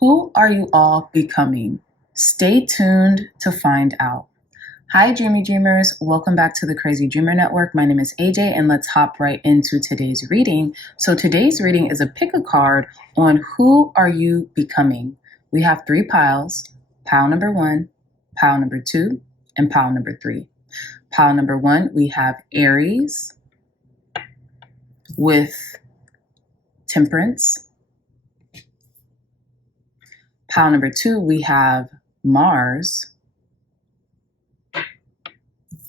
Who are you all becoming? Stay tuned to find out. Hi, Dreamy Dreamers. Welcome back to the Crazy Dreamer Network. My name is AJ, and let's hop right into today's reading. So today's reading is a pick a card on who are you becoming. We have 3 piles, pile number 1, pile number 2, and pile number 3. Pile number 1, we have Aries with Temperance. Pile number 2, we have Mars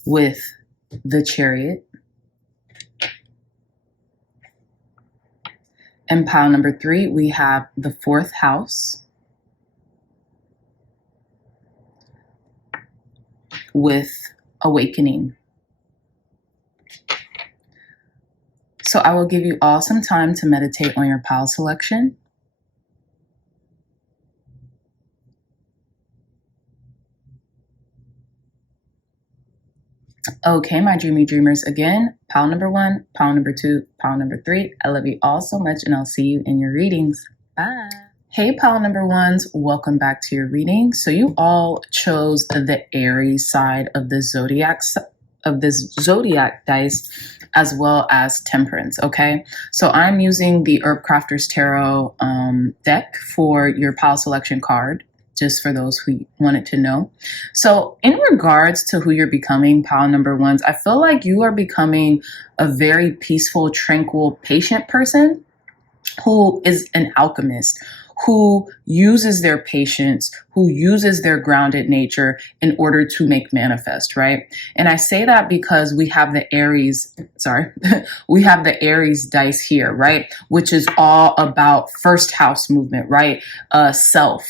with the Chariot. And pile number 3, we have the 4th house with Awakening. So I will give you all some time to meditate on your pile selection. Okay, my dreamy dreamers, again, pile number 1, pile number 2, pile number 3. I love you all so much, and I'll see you in your readings. Bye. Hey, pile number 1s, welcome back to your reading. So you all chose the Aries side of the zodiac dice, as well as Temperance. Okay, so I'm using the Herb Crafter's Tarot deck for your pile selection card, just for those who wanted to know. So in regards to who you're becoming, pile number 1s, I feel like you are becoming a very peaceful, tranquil, patient person who is an alchemist, who uses their patience, who uses their grounded nature in order to make manifest, right? And I say that because we have the Aries, we have the Aries dice here, right? Which is all about first house movement, right? The self,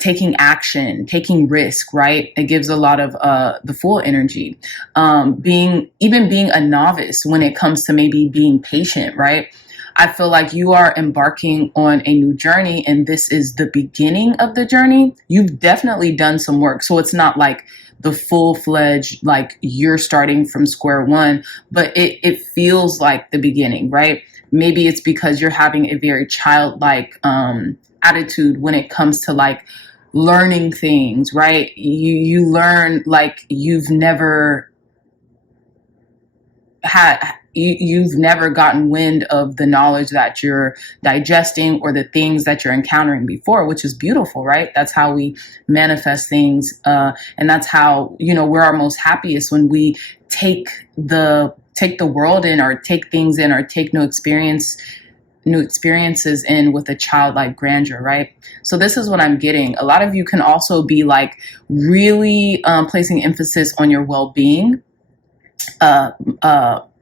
taking action, taking risk, right? It gives a lot of the Fool energy. Being a novice when it comes to maybe being patient, right? I feel like you are embarking on a new journey, and this is the beginning of the journey. You've definitely done some work. So it's not like the full-fledged, like you're starting from square one, but it feels like the beginning, right? Maybe it's because you're having a very childlike attitude when it comes to like learning things, right? You learn like you've never gotten wind of the knowledge that you're digesting or the things that you're encountering before, which is beautiful, right? That's how we manifest things. And that's how, we're our most happiest, when we take the world in, or take things in, or take new experiences in with a childlike grandeur, right? So this is what I'm getting. A lot of you can also be like really placing emphasis on your well-being,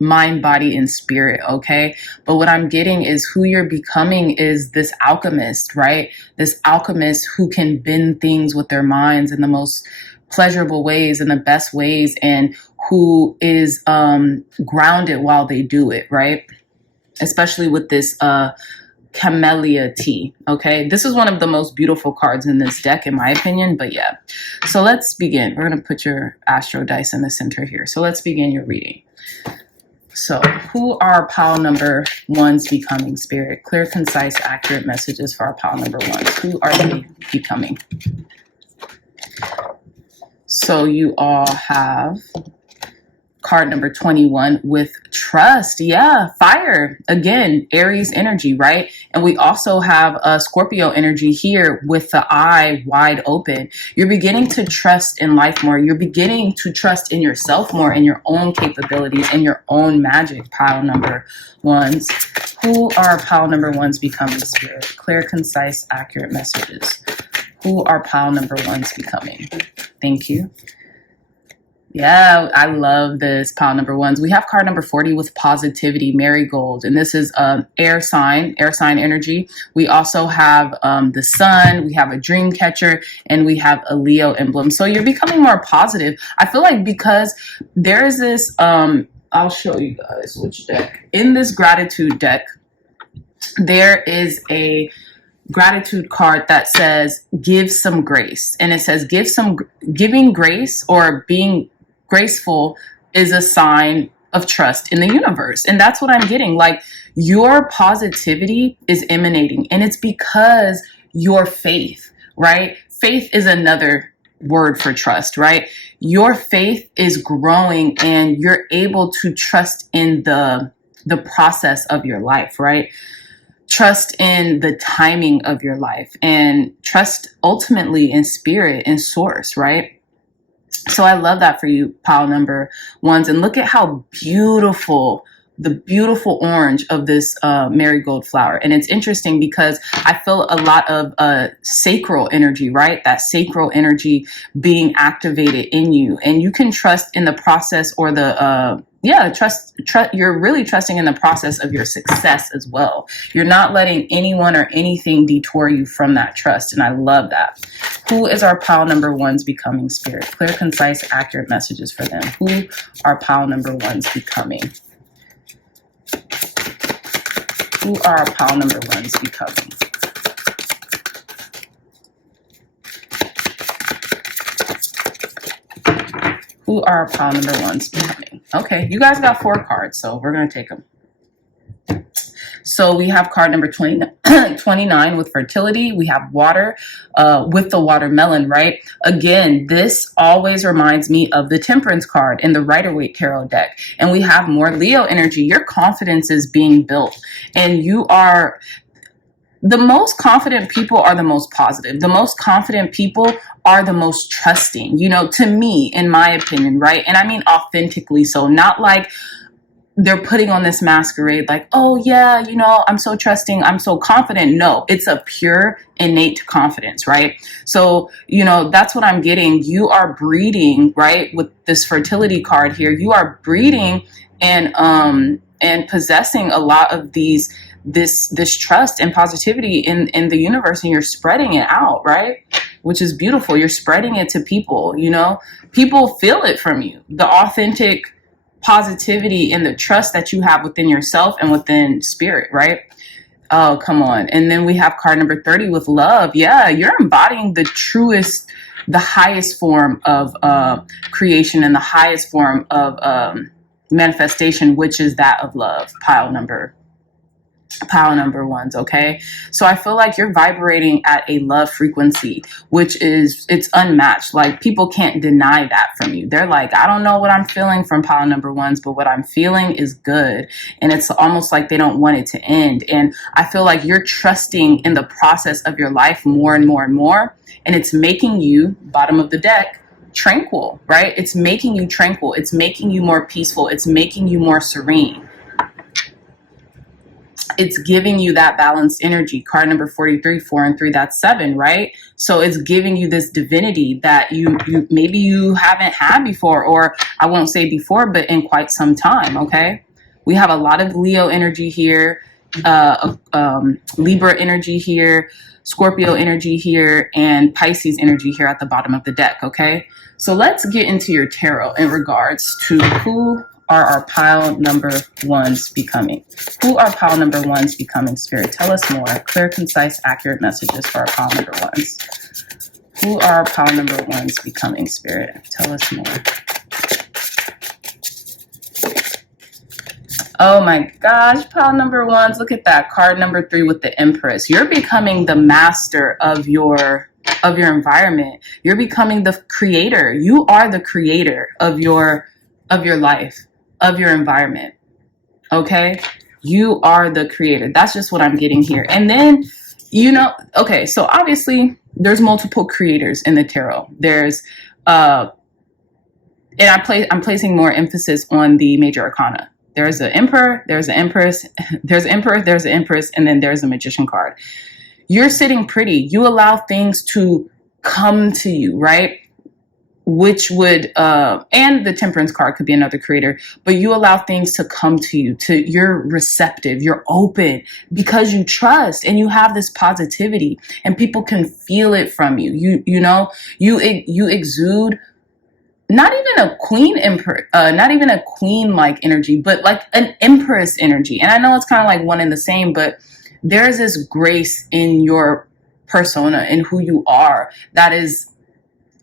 mind, body, and spirit. Okay. But what I'm getting is who you're becoming is this alchemist, right? This alchemist who can bend things with their minds in the most pleasurable ways and the best ways, and who is grounded while they do it, right? Especially with this Camellia tea. Okay, this is one of the most beautiful cards in this deck, in my opinion. But yeah, so let's begin. We're going to put your astro dice in the center here. So let's begin your reading. So who are pile number 1s becoming, Spirit? Clear, concise, accurate messages for our pile number 1s. Who are they becoming? So you all have card number 21 with Trust. Yeah, fire. Again, Aries energy, right? And we also have a Scorpio energy here with the eye wide open. You're beginning to trust in life more. You're beginning to trust in yourself more, in your own capabilities, and your own magic, pile number 1s. Who are pile number 1s becoming, Spirit? Clear, concise, accurate messages. Who are pile number 1s becoming? Thank you. Yeah, I love this, pile number 1s. We have card number 40 with Positivity, Marigold, and this is air sign energy. We also have the Sun, we have a Dream Catcher, and we have a Leo emblem. So you're becoming more positive. I feel like because there is this, I'll show you guys which deck. In this Gratitude deck, there is a gratitude card that says give some grace, and it says giving grace or being graceful is a sign of trust in the universe. And that's what I'm getting. Like, your positivity is emanating, and it's because your faith, right? Faith is another word for trust, right? Your faith is growing, and you're able to trust in the process of your life, right? Trust in the timing of your life, and trust ultimately in spirit and source, right? So I love that for you, pile number ones. And look at how beautiful, the beautiful orange of this marigold flower. And it's interesting because I feel a lot of sacral energy, right? That sacral energy being activated in you. And you can trust in the process, or the trust. You're really trusting in the process of your success as well. You're not letting anyone or anything detour you from that trust. And I love that. Who is our pile number ones becoming, spirit? Clear, concise, accurate messages for them. Who are pile number ones becoming? Who are our pile number ones becoming? Who are our pile number ones becoming? Okay, you guys got 4 cards, so we're going to take them. So we have card number 29 with fertility. We have water with the watermelon, right? Again, this always reminds me of the temperance card in the Rider-Waite Tarot deck. And we have more Leo energy. Your confidence is being built, and you are... The most confident people are the most positive. The most confident people are the most trusting, you know, to me, in my opinion, right? And I mean authentically so, not like they're putting on this masquerade like, oh yeah, you know, I'm so trusting, I'm so confident. No, it's a pure innate confidence, right? So, you know, that's what I'm getting. You are breeding, right? With this fertility card here, you are breeding and possessing a lot of this trust and positivity in the universe, and you're spreading it out, right? Which is beautiful. You're spreading it to people, you know, people feel it from you, the authentic positivity and the trust that you have within yourself and within spirit, right? Oh, come on. And then we have card number 30 with love. Yeah, you're embodying the truest, the highest form of creation, and the highest form of manifestation, which is that of love. Pile number ones. Okay, so I feel like you're vibrating at a love frequency, which is, it's unmatched. Like, people can't deny that from you. They're like, I don't know what I'm feeling from pile number ones, but what I'm feeling is good. And it's almost like they don't want it to end. And I feel like you're trusting in the process of your life more and more and more, and it's making you, bottom of the deck, tranquil, right? It's making you tranquil. It's making you more peaceful. It's making you more serene. It's giving you that balanced energy. Card number 43, 4 and 3, that's 7, right? So it's giving you this divinity that you maybe you haven't had before, or I won't say before, but in quite some time, okay? We have a lot of Leo energy here, Libra energy here, Scorpio energy here, and Pisces energy here at the bottom of the deck, okay? So let's get into your tarot in regards to who are our pile number ones becoming? Who are pile number ones becoming, spirit? Tell us more. Clear, concise, accurate messages for our pile number ones. Who are our pile number ones becoming, spirit? Tell us more. Oh my gosh, pile number ones. Look at that. Card number 3 with the Empress. You're becoming the master of your environment. You're becoming the creator. You are the creator of your life, of your environment. Okay? You are the creator. That's just what I'm getting here. And then, you know, okay, so obviously there's multiple creators in the tarot. There's and I'm placing more emphasis on the major arcana. There's an emperor, there's an empress, there's an emperor, there's an empress, and then there's a magician card. You're sitting pretty. You allow things to come to you, right? Which would, and the temperance card could be another creator, but you allow things to come to you, you're receptive, you're open because you trust and you have this positivity and people can feel it from you. You exude not even a queen emperor, not even a queen like energy, but like an empress energy. And I know it's kind of like one and the same, but there's this grace in your persona, in who you are, that is,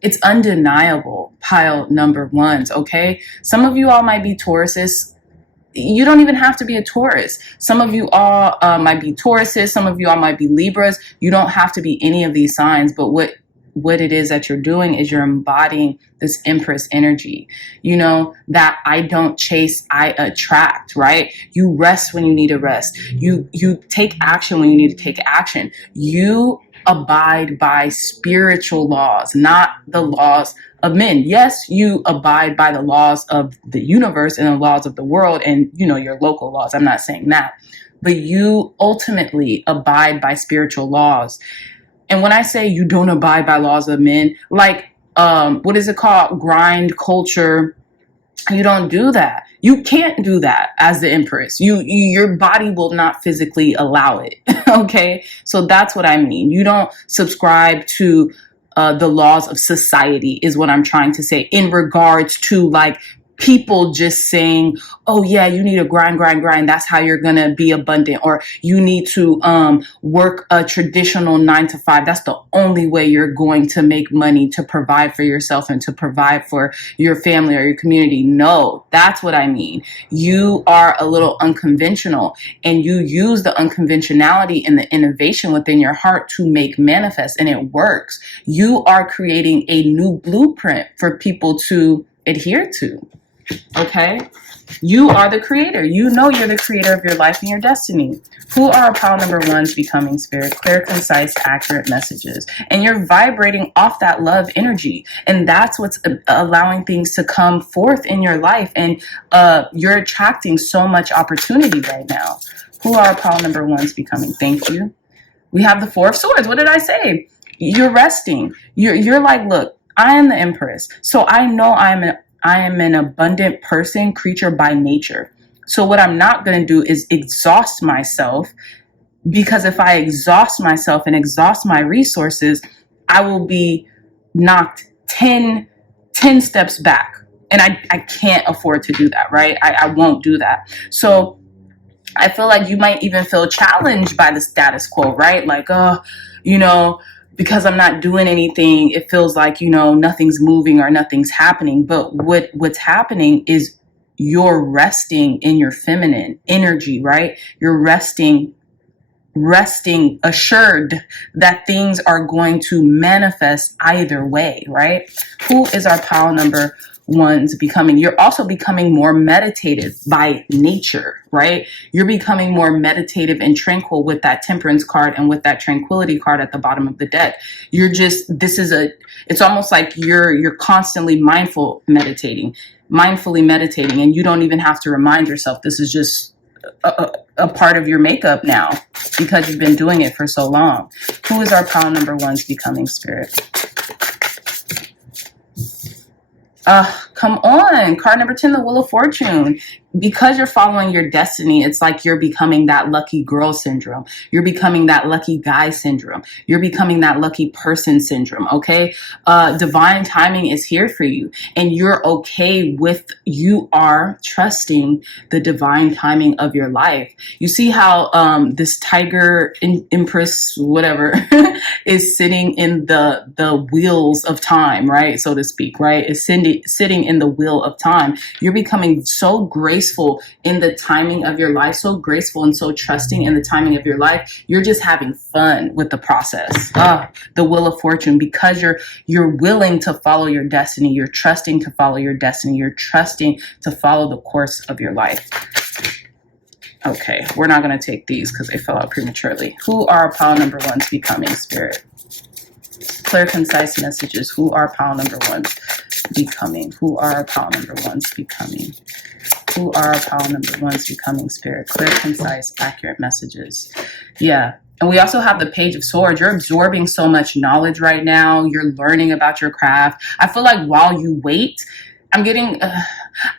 it's undeniable, pile number ones, okay? Some of you all might be Tauruses, you don't even have to be a Taurus. Some of you all might be Tauruses. Some of you all might be Libras. You don't have to be any of these signs. But what it is that you're doing is you're embodying this Empress energy, that I don't chase, I attract, right? You rest when you need to rest. You take action when you need to take action. You abide by spiritual laws, not the laws of men. Yes, you abide by the laws of the universe and the laws of the world and, your local laws. I'm not saying that, but you ultimately abide by spiritual laws. And when I say you don't abide by laws of men, like, what is it called? Grind culture. You don't do that. You can't do that as the Empress. Your body will not physically allow it. Okay. So that's what I mean. You don't subscribe to the laws of society is what I'm trying to say in regards to like people just saying, oh yeah, you need to grind. That's how you're going to be abundant. Or you need to work a traditional 9 to 5. That's the only way you're going to make money to provide for yourself and to provide for your family or your community. No, that's what I mean. You are a little unconventional and you use the unconventionality and the innovation within your heart to make manifest, and it works. You are creating a new blueprint for people to adhere to. Okay, you are the creator. You're the creator of your life and your destiny. Who are pile number ones becoming spirit? Clear, concise, accurate messages. And you're vibrating off that love energy. And that's what's allowing things to come forth in your life. And you're attracting so much opportunity right now. Who are pile number ones becoming? Thank you. We have the Four of Swords. What did I say? You're resting. You're like, look, I am the Empress. So I know I am an abundant person, creature by nature. So what I'm not going to do is exhaust myself, because if I exhaust myself and exhaust my resources, I will be knocked 10 steps back. And I can't afford to do that, right? I won't do that. So I feel like you might even feel challenged by the status quo, right? Like, because I'm not doing anything, it feels like, nothing's moving or nothing's happening. But what's happening is you're resting in your feminine energy, right? You're resting assured that things are going to manifest either way, right? Who is our pile number ones becoming? You're also becoming more meditative by nature, right? You're becoming more meditative and tranquil with that Temperance card and with that Tranquility card at the bottom of the deck. It's almost like you're constantly mindfully meditating, and you don't even have to remind yourself. This is just a part of your makeup now because you've been doing it for so long. Who is our pile number ones becoming, spirit? Come on. Card number 10, the Wheel of Fortune. Because you're following your destiny, it's like you're becoming that lucky girl syndrome. You're becoming that lucky guy syndrome. You're becoming that lucky person syndrome, okay? Divine timing is here for you. And you're okay with, you are trusting the divine timing of your life. You see how this tiger empress, whatever, is sitting in the wheels of time, right? So to speak, right? Is sitting in the wheel of time. You're becoming so graceful in the timing of your life, so graceful and so trusting in the timing of your life. You're just having fun with the process. The Wheel of Fortune, because you're willing to follow your destiny. You're trusting to follow your destiny. You're trusting to follow the course of your life. Okay, we're not going to take these because they fell out prematurely. Who are pile number ones becoming, spirit? Clear, concise messages. Who are pile number ones becoming? Who are pile number ones becoming? Who are pile number ones becoming, spirit? Clear, concise, accurate messages. Yeah. And we also have the Page of Swords. You're absorbing so much knowledge right now. You're learning about your craft. I feel like while you wait, I'm getting,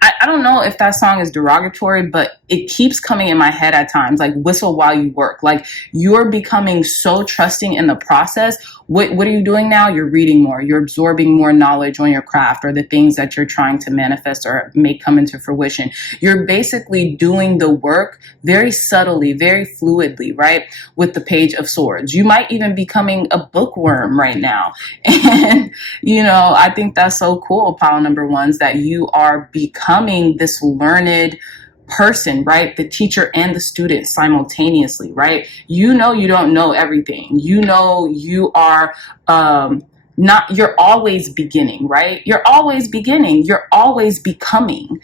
I don't know if that song is derogatory, but it keeps coming in my head at times, like whistle while you work. Like you're becoming so trusting in the process. What are you doing now? You're reading more. You're absorbing more knowledge on your craft or the things that you're trying to manifest or make come into fruition. You're basically doing the work very subtly, very fluidly, right? With the Page of Swords. You might even be becoming a bookworm right now. And, I think that's so cool, pile number ones, that you are becoming this learned person, right? The teacher and the student simultaneously, right? You know, you don't know everything. You know, you are not, you're always beginning, right? You're always beginning. You're always becoming.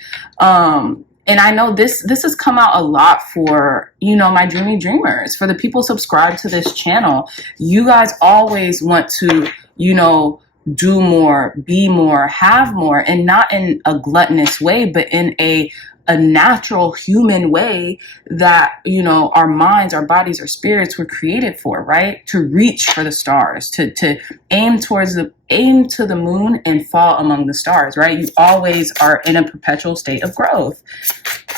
And I know this has come out a lot for, you know, my dreamy dreamers, for the people subscribed to this channel. You guys always want to, you know, do more, be more, have more, and not in a gluttonous way, but in a natural human way that, you know, our minds, our bodies, our spirits were created for, right? To reach for the stars, to aim to the moon and fall among the stars, right? You always are in a perpetual state of growth.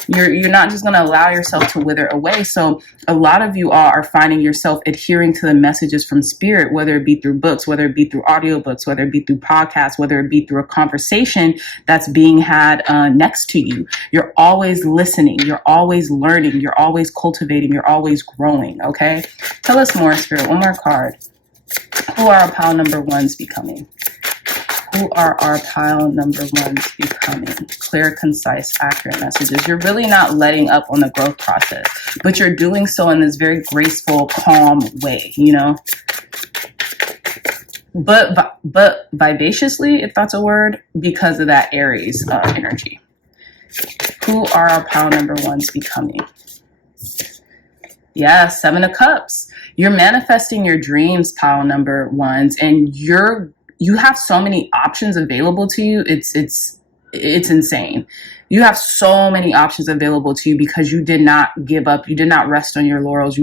You're not just going to allow yourself to wither away. So a lot of you all are finding yourself adhering to the messages from spirit, whether it be through books, whether it be through audiobooks, whether it be through podcasts, whether it be through a conversation that's being had next to you. You're always listening. You're always learning. You're always cultivating. You're always growing. Okay. Tell us more, spirit. One more card. Who are our pile number ones becoming? Who are our pile number ones becoming? Clear, concise, accurate messages. You're really not letting up on the growth process, but you're doing so in this very graceful, calm way, you know? But vivaciously, if that's a word, because of that Aries energy. Who are our pile number ones becoming? Yeah, 7 of Cups. You're manifesting your dreams, pile number ones, and you have so many options available to you. It's insane. You have so many options available to you because you did not give up. You did not rest on your laurels.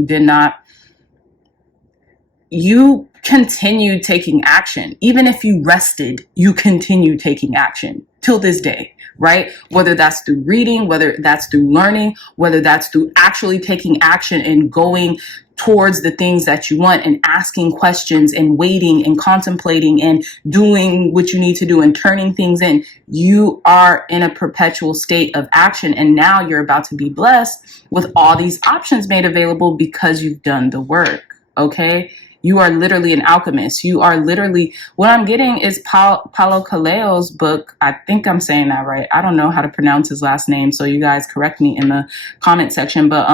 You continued taking action. Even if you rested, you continue taking action till this day, right? Whether that's through reading, whether that's through learning, whether that's through actually taking action and going towards the things that you want and asking questions and waiting and contemplating and doing what you need to do and turning things in. You are in a perpetual state of action. And now you're about to be blessed with all these options made available because you've done the work. Okay. You are literally an alchemist. You are literally, what I'm getting is Paulo Coelho's book. I think I'm saying that right. I don't know how to pronounce his last name, so you guys correct me in the comment section. But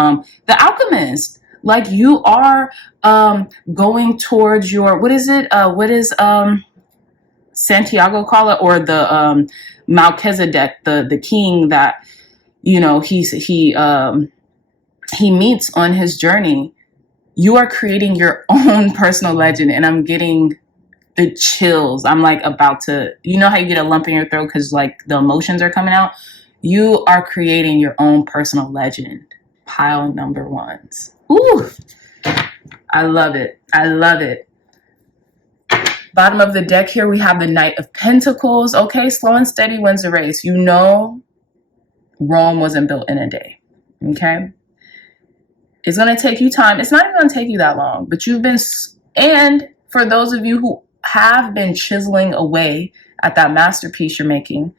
The Alchemist, like you are going towards your, what is Santiago call it, or the Melchizedek, the king that, you know, he meets on his journey. You are creating your own personal legend, and I'm getting the chills. I'm like about to, you know how you get a lump in your throat because like the emotions are coming out? You are creating your own personal legend. Pile number ones. Ooh, I love it. I love it. Bottom of the deck here, we have the Knight of Pentacles. Okay, slow and steady wins the race. You know, Rome wasn't built in a day. Okay. It's going to take you time. It's not even going to take you that long, but and for those of you who have been chiseling away at that masterpiece you're making,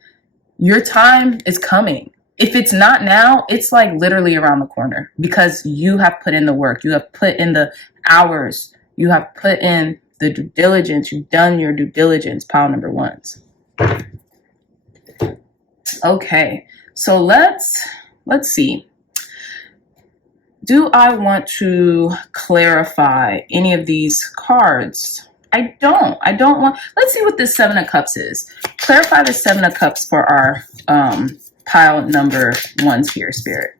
your time is coming. If it's not now, it's like literally around the corner because you have put in the work. You have put in the hours. You have put in the due diligence. You've done your due diligence, pile number ones. Okay, so let's see. Do I want to clarify any of these cards? I don't want, let's see what this 7 of Cups is. Clarify the 7 of Cups for our pile number ones here, Spirit.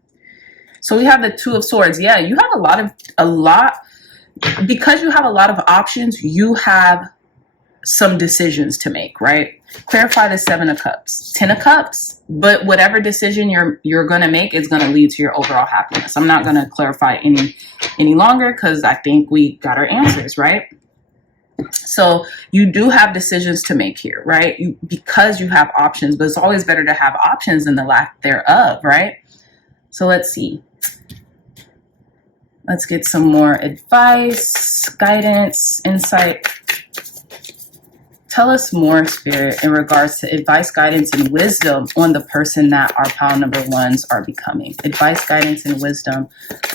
So we have the 2 of Swords. Yeah, you have because you have a lot of options, you have some decisions to make, right? Clarify the 7 of Cups. 10 of Cups, but whatever decision you're going to make is going to lead to your overall happiness. I'm not going to clarify any longer because I think we got our answers, right? So you do have decisions to make here, right? Because you have options, but it's always better to have options than the lack thereof, right? So let's see. Let's get some more advice, guidance, insight. Tell us more, Spirit, in regards to advice, guidance, and wisdom on the person that our pile number ones are becoming. Advice, guidance, and wisdom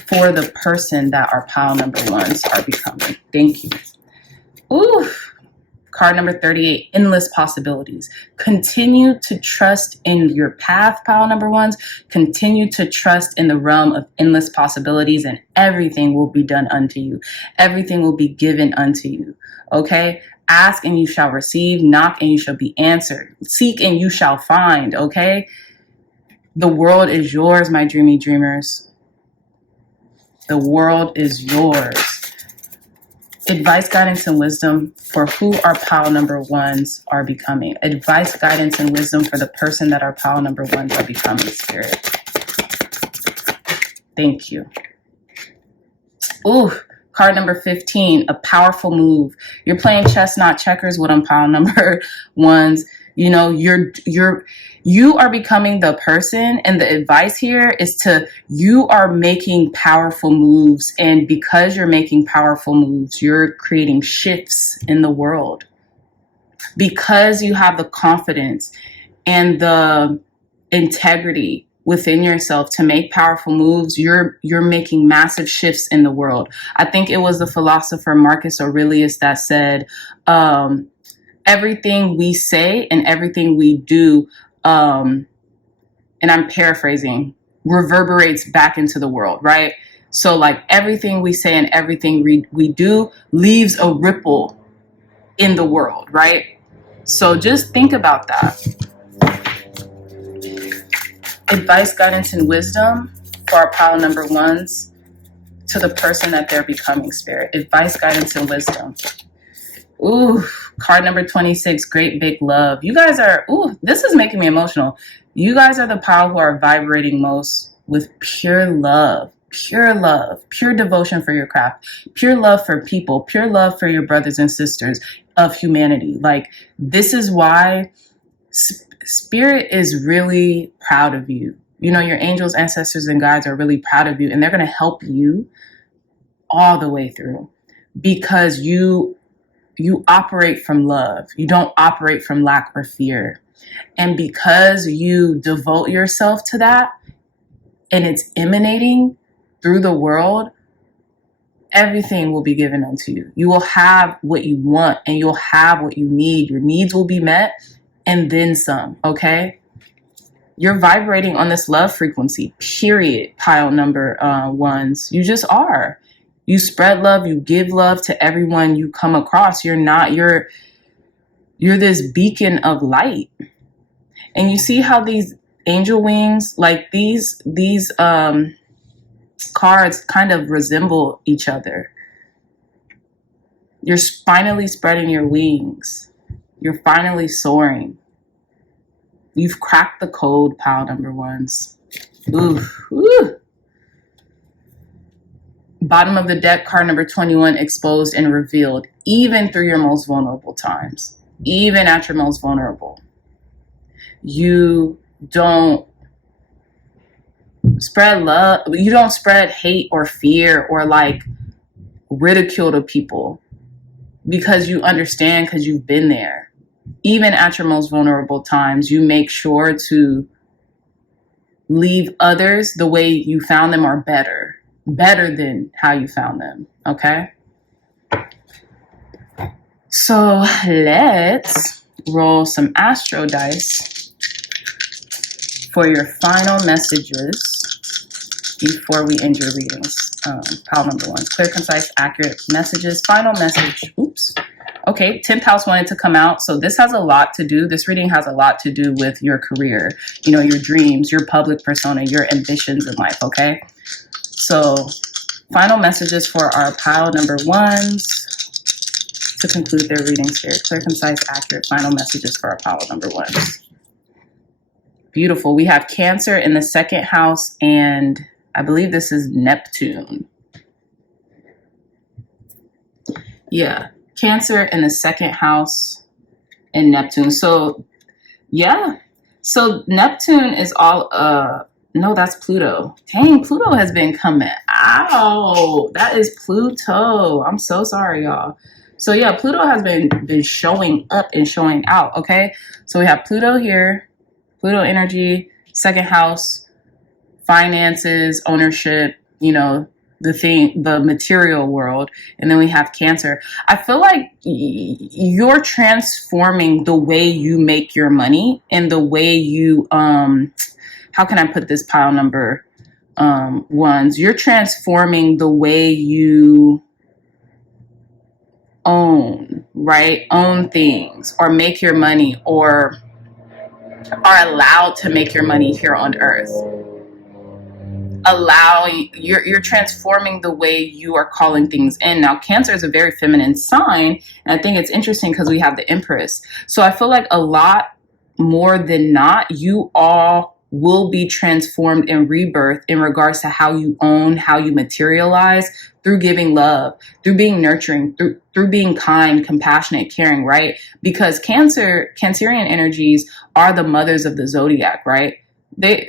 for the person that our pile number ones are becoming. Thank you. Ooh, Card number 38, endless possibilities. Continue to trust in your path, pile number ones. Continue to trust in the realm of endless possibilities, and everything will be done unto you. Everything will be given unto you. Okay? Ask and you shall receive. Knock and you shall be answered. Seek and you shall find. Okay? The world is yours, my dreamy dreamers. The world is yours. Advice, guidance, and wisdom for who our pile number ones are becoming. Advice, guidance, and wisdom for the person that our pile number ones are becoming, Spirit. Thank you. Ooh, card number 15, a powerful move. You're playing chess, not checkers with pile number ones. You know, you are becoming the person, and the advice here is you are making powerful moves, and because you're making powerful moves, you're creating shifts in the world. Because you have the confidence and the integrity within yourself to make powerful moves, you're making massive shifts in the world. I think it was the philosopher Marcus Aurelius that said, everything we say and everything we do, and I'm paraphrasing, reverberates back into the world, right? So like everything we say and everything we do leaves a ripple in the world, right? So just think about that. Advice, guidance, and wisdom for our pile number ones to the person that they're becoming, Spirit. Advice, guidance, and wisdom. Ooh, card number 26, great big love. You guys are, this is making me emotional. You guys are the pile who are vibrating most with pure love, pure devotion for your craft, pure love for people, pure love for your brothers and sisters of humanity. Like, this is why Spirit is really proud of you. You know, your angels, ancestors, and guides are really proud of you, and they're going to help you all the way through because you operate from love. You don't operate from lack or fear. And because you devote yourself to that and it's emanating through the world, everything will be given unto you. You will have what you want and you'll have what you need. Your needs will be met and then some, okay? You're vibrating on this love frequency, period, pile number ones. You just are. You spread love, you give love to everyone you come across. You're this beacon of light. And you see how these angel wings, like these cards kind of resemble each other. You're finally spreading your wings. You're finally soaring. You've cracked the code, pile number ones. Ooh. Bottom of the deck, card number 21, exposed and revealed, even through your most vulnerable times, even at your most vulnerable. You don't spread love. You don't spread hate or fear or like ridicule to people because you understand, because you've been there. Even at your most vulnerable times, you make sure to leave others the way you found them or better than how you found them, okay? So let's roll some astro dice for your final messages before we end your readings. Pile number one, clear, concise, accurate messages. Final message. Oops. Okay, 10th house wanted to come out. So this has a lot to do. This reading has a lot to do with your career, you know, your dreams, your public persona, your ambitions in life, okay? So final messages for our pile number ones to conclude their readings here. Clear, concise, accurate final messages for our pile number ones. Beautiful. We have Cancer in the second house, and I believe this is Neptune. Yeah, Cancer in the second house and Neptune. So yeah, so Neptune is all no, that's Pluto. Dang, Pluto has been coming out. That is Pluto. I'm so sorry, y'all. So yeah, Pluto has been showing up and showing out, okay? So we have Pluto here, Pluto energy, second house, finances, ownership, you know, the material world, and then we have Cancer. I feel like you're transforming the way you make your money and the way you how can I put this, pile number ones? You're transforming the way you own things, or make your money, or are allowed to make your money here on earth. You're transforming the way you are calling things in. Now, Cancer is a very feminine sign, and I think it's interesting because we have the Empress. So I feel like a lot more than not, you all will be transformed in rebirth in regards to how you own, how you materialize, through giving love, through being nurturing, through being kind, compassionate, caring, right? Because Cancerian energies are the mothers of the zodiac, right? They,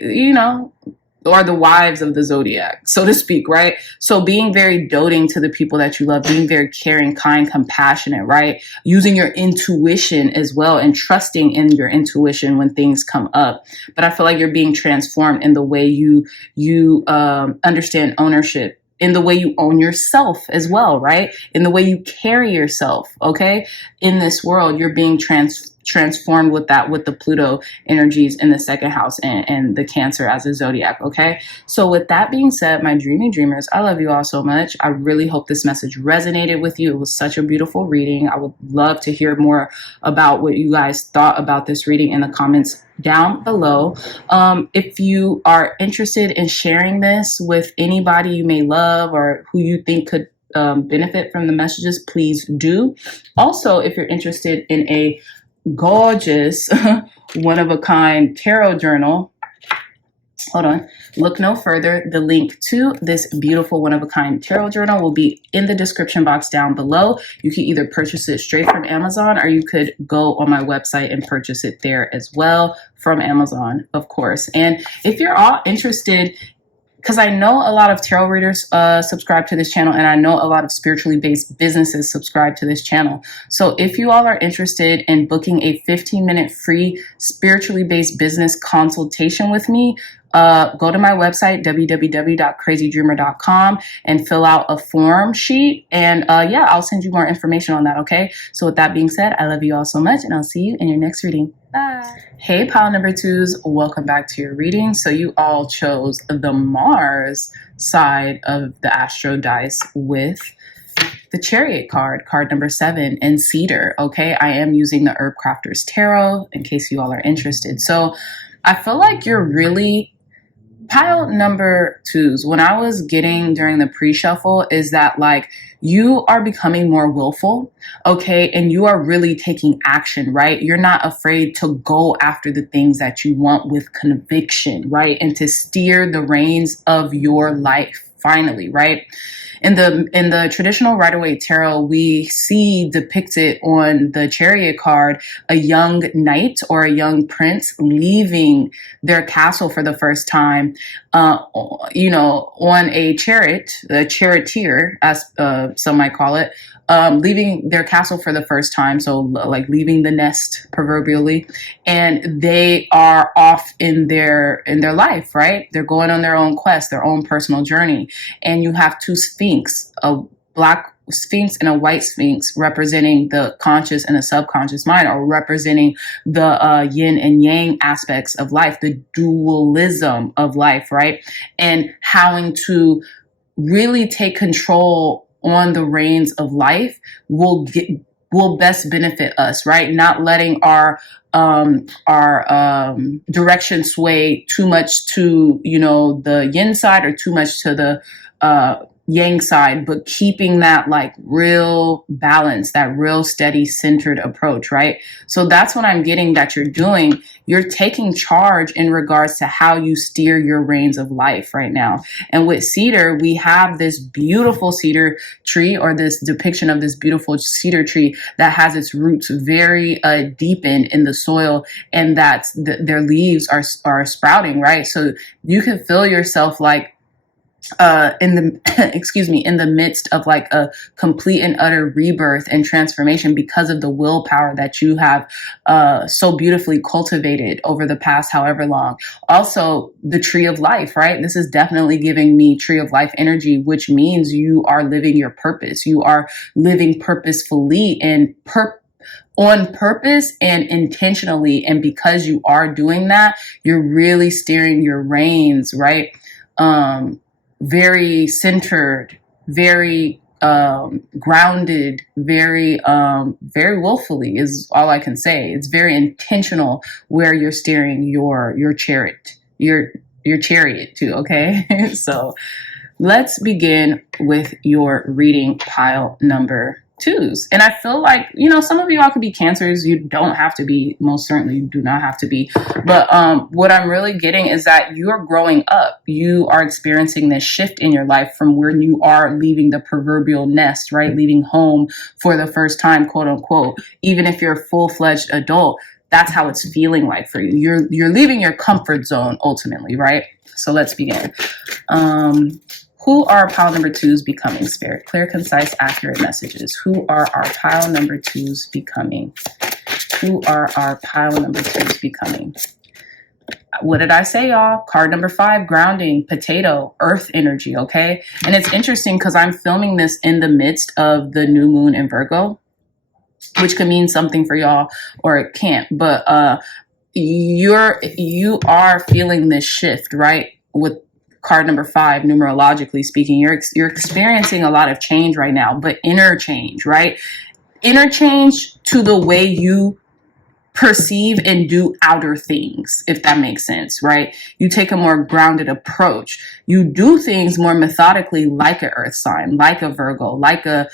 or the wives of the zodiac, so to speak, right? So being very doting to the people that you love, being very caring, kind, compassionate, right? Using your intuition as well, and trusting in your intuition when things come up. But I feel like you're being transformed in the way you understand ownership, in the way you own yourself as well, right? In the way you carry yourself, okay? In this world, you're being transformed with that, with the Pluto energies in the second house, and the Cancer as a zodiac, okay? So with that being said, my dreamy dreamers, I love you all so much. I really hope this message resonated with you. It was such a beautiful reading. I would love to hear more about what you guys thought about this reading in the comments down below. If you are interested in sharing this with anybody you may love or who you think could benefit from the messages, please do. Also, if you're interested in a gorgeous one-of-a-kind tarot journal, hold on, look no further. The link to this beautiful one-of-a-kind tarot journal will be in the description box down below. You can either purchase it straight from Amazon, or you could go on my website and purchase it there as well, from Amazon, of course. And if you're all interested, because I know a lot of tarot readers subscribe to this channel, and I know a lot of spiritually based businesses subscribe to this channel. So if you all are interested in booking a 15-minute free spiritually based business consultation with me, go to my website, www.crazydreamer.com, and fill out a form sheet. And yeah, I'll send you more information on that, okay? So with that being said, I love you all so much, and I'll see you in your next reading. Bye. Hey, pile number twos, welcome back to your reading. So you all chose the Mars side of the Astro Dice with the Chariot card, card number 7, and Cedar, okay? I am using the Herb Crafters Tarot in case you all are interested. So I feel like you're really... Pile number twos, when I was getting during the pre-shuffle, is that like you are becoming more willful, okay? And you are really taking action, right? You're not afraid to go after the things that you want with conviction, right? And to steer the reins of your life finally, right? In the traditional Rider-Waite tarot, we see depicted on the Chariot card a young knight or a young prince leaving their castle for the first time, on a chariot, a charioteer, as some might call it, leaving their castle for the first time. So like leaving the nest proverbially, and they are off in their life, right? They're going on their own quest, their own personal journey. And you have two sphinx, a black sphinx and a white sphinx, representing the conscious and the subconscious mind, or representing the yin and yang aspects of life, the dualism of life, right? And how to really take control on the reins of life will best benefit us, right? Not letting our direction sway too much to, the yin side, or too much to the yang side, but keeping that like real balance, that real steady centered approach, right? So that's what I'm getting that you're doing. You're taking charge in regards to how you steer your reins of life right now. And with Cedar, we have this beautiful cedar tree, or this depiction of this beautiful cedar tree that has its roots very deep in the soil, and their leaves are sprouting, right? So you can feel yourself like in the excuse me, in the midst of like a complete and utter rebirth and transformation because of the willpower that you have so beautifully cultivated over the past however long. Also, the tree of life, right? This is definitely giving me tree of life energy, which means you are living your purpose. You are living purposefully and on purpose and intentionally. And because you are doing that, you're really steering your reins, right? Very centered, very grounded, very willfully is all I can say. It's very intentional where you're steering your chariot, your chariot too. Okay, so let's begin with your reading pile number 2s. And I feel like, you know, some of you all could be Cancers. You don't have to be. Most certainly, you do not have to be. But what I'm really getting is that you're growing up. You are experiencing this shift in your life from where you are leaving the proverbial nest, right? Leaving home for the first time, quote unquote. Even if you're a full-fledged adult, that's how it's feeling like for you. You're leaving your comfort zone ultimately, right? So let's begin. Who are pile number 2s becoming, Spirit? Clear, concise, accurate messages. Who are our pile number 2s becoming? Who are our pile number 2s becoming? What did I say, y'all? Card number 5, grounding, potato, earth energy, okay? And it's interesting because I'm filming this in the midst of the new moon in Virgo, which could mean something for y'all or it can't. But you are feeling this shift, right? With card number 5, numerologically speaking, you're experiencing a lot of change right now, but inner change, right? Inner change to the way you perceive and do outer things, if that makes sense, right? You take a more grounded approach. You do things more methodically, like an earth sign, like a Virgo, like a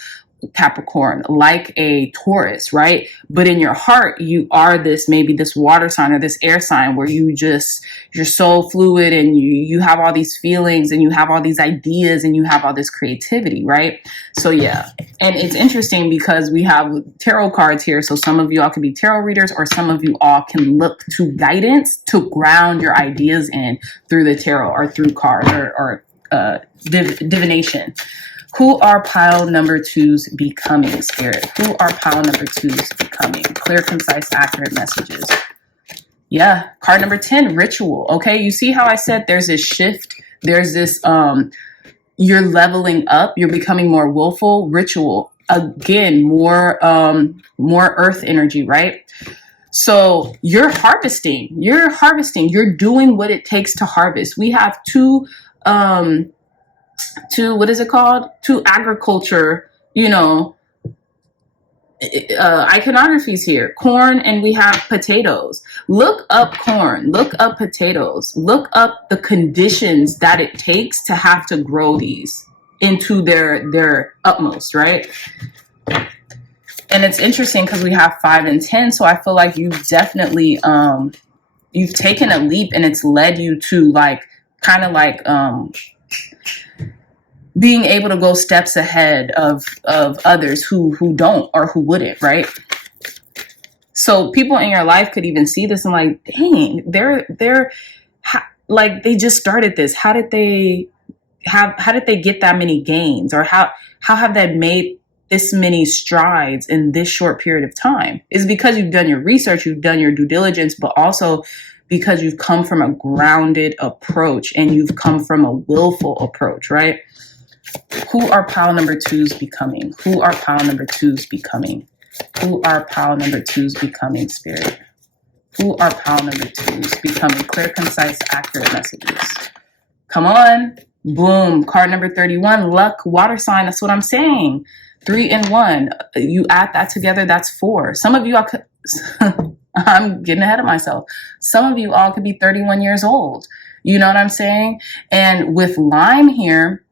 Capricorn, like a Taurus, right? But in your heart, you are this, maybe this water sign or this air sign where you're so fluid and you have all these feelings and you have all these ideas and you have all this creativity, right? So yeah. And it's interesting because we have tarot cards here. So some of you all can be tarot readers or some of you all can look to guidance to ground your ideas in through the tarot or through card or divination. Who are pile number 2s becoming, Spirit? Who are pile number 2s becoming? Clear, concise, accurate messages. Yeah, card number 10, ritual. Okay, you see how I said there's this shift. There's this, you're leveling up. You're becoming more willful. Ritual. Again, more earth energy, right? So you're harvesting. You're doing what it takes to harvest. We have two what is it called? To agriculture, iconographies here. Corn and we have potatoes. Look up corn, look up potatoes, look up the conditions that it takes to have to grow these into their utmost, right? And it's interesting because we have 5 and 10. So I feel like you've definitely, you've taken a leap and it's led you to being able to go steps ahead of others who don't or who wouldn't, right? So people in your life could even see this and like, dang, they're like, they just started this. How did they get that many gains, or how have they made this many strides in this short period of time? It's because you've done your research, you've done your due diligence, but also because you've come from a grounded approach and you've come from a willful approach, right? Who are pile number 2s becoming? Who are pile number 2s becoming? Who are pile number 2s becoming, Spirit? Who are pile number 2s becoming? Clear, concise, accurate messages. Come on. Boom. Card number 31, luck, water sign. That's what I'm saying. 3 and 1. You add that together, that's 4. Some of you all could, I'm getting ahead of myself. Some of you all could be 31 years old. You know what I'm saying? And with lime here,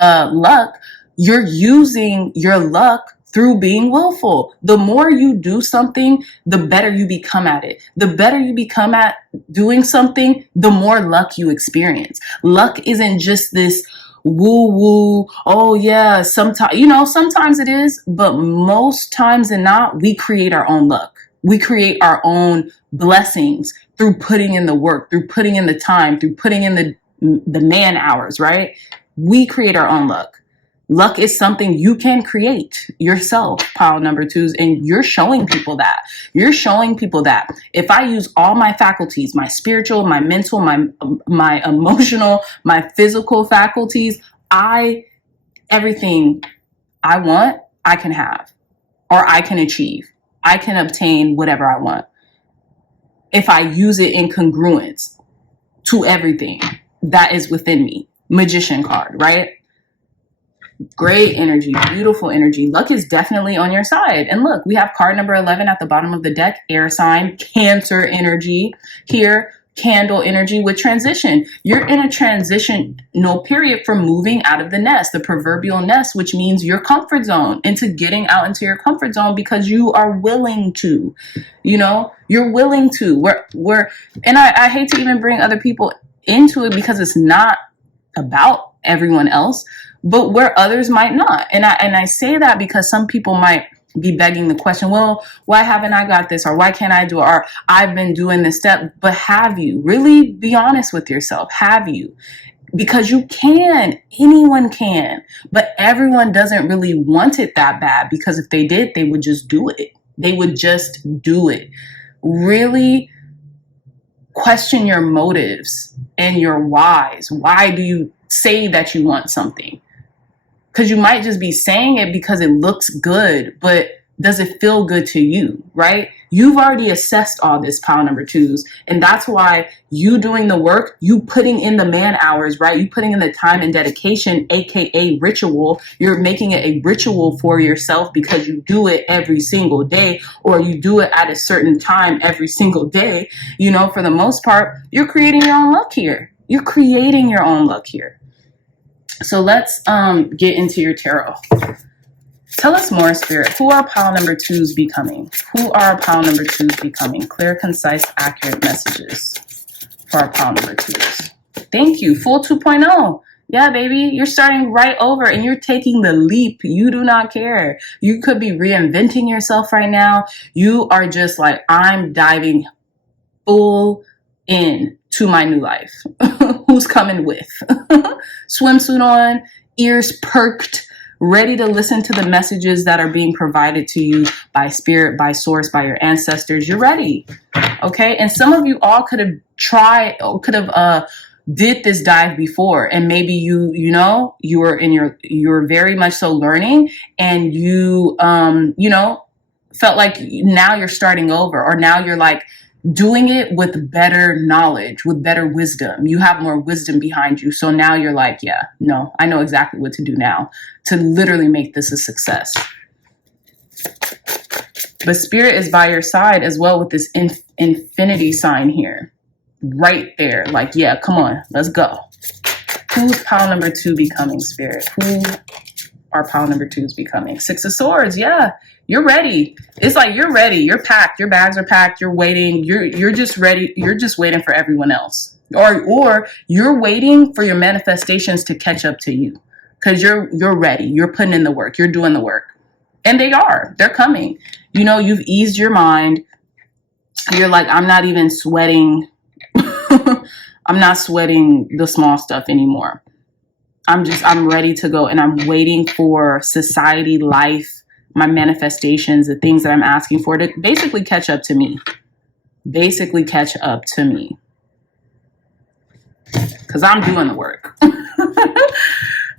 luck, you're using your luck through being willful. The more you do something, the better you become at it. The better you become at doing something, the more luck you experience. Luck isn't just this woo-woo, oh yeah, sometimes it is, but most times than not, we create our own luck. We create our own blessings through putting in the work, through putting in the time, through putting in the the man hours, right? We create our own luck. Luck is something you can create yourself, pile number twos, and you're showing people that. You're showing people that if I use all my faculties, my spiritual, my mental, my emotional, my physical faculties, everything I want, I can have, or I can achieve. I can obtain whatever I want if I use it in congruence to everything that is within me. Magician card, right? Great energy, beautiful energy. Luck is definitely on your side. And look, we have card number 11 at the bottom of the deck, air sign, Cancer energy here, candle energy with transition. You're in a transitional period from moving out of the nest, the proverbial nest, which means your comfort zone, into getting out into your comfort zone because you are willing to, you're willing to. And I hate to even bring other people into it because it's not about everyone else, but where others might not. And I say that because some people might be begging the question, well, why haven't I got this? Or why can't I do it? Or I've been doing this step, but have you? Really be honest with yourself. Have you? Because you can. Anyone can. But everyone doesn't really want it that bad, because if they did, they would just do it. They would just do it. Really question your motives and your whys. Why do you say that you want something? Because you might just be saying it because it looks good, but does it feel good to you, right? You've already assessed all this, pile number twos. And that's why you doing the work, you putting in the man hours, right? You putting in the time and dedication, AKA ritual. You're making it a ritual for yourself because you do it every single day, or you do it at a certain time every single day. For the most part, you're creating your own luck here. You're creating your own luck here. So let's get into your tarot. Tell us more, Spirit. Who are pile number twos becoming? Who are pile number twos becoming? Clear, concise, accurate messages for our pile number twos. Thank you. Full 2.0. Yeah, baby. You're starting right over and you're taking the leap. You do not care. You could be reinventing yourself right now. You are just like, I'm diving full in to my new life. Who's coming with? Swimsuit on, ears perked, ready to listen to the messages that are being provided to you by spirit, by source, by your ancestors. You're ready. Okay. And some of you all could have did this dive before, and maybe you were very much so learning, and you felt like now you're starting over, or now you're like doing it with better knowledge, with better wisdom. You have more wisdom behind you. So now you're like, yeah, no, I know exactly what to do now to literally make this a success. But spirit is by your side as well with this infinity sign here. Right there. Like, yeah, come on, let's go. Who's pile number two becoming, Spirit? Who are pile number twos becoming? Six of Swords, yeah. You're ready. It's like you're ready. You're packed. Your bags are packed. You're waiting. You're just ready. You're just waiting for everyone else. Or you're waiting for your manifestations to catch up to you. Because you're ready. You're putting in the work. You're doing the work. And they're coming. You've eased your mind. You're like, I'm not even sweating. I'm not sweating the small stuff anymore. I'm ready to go, and I'm waiting for society, life, my manifestations, the things that I'm asking for to basically catch up to me. Basically catch up to me. Because I'm doing the work.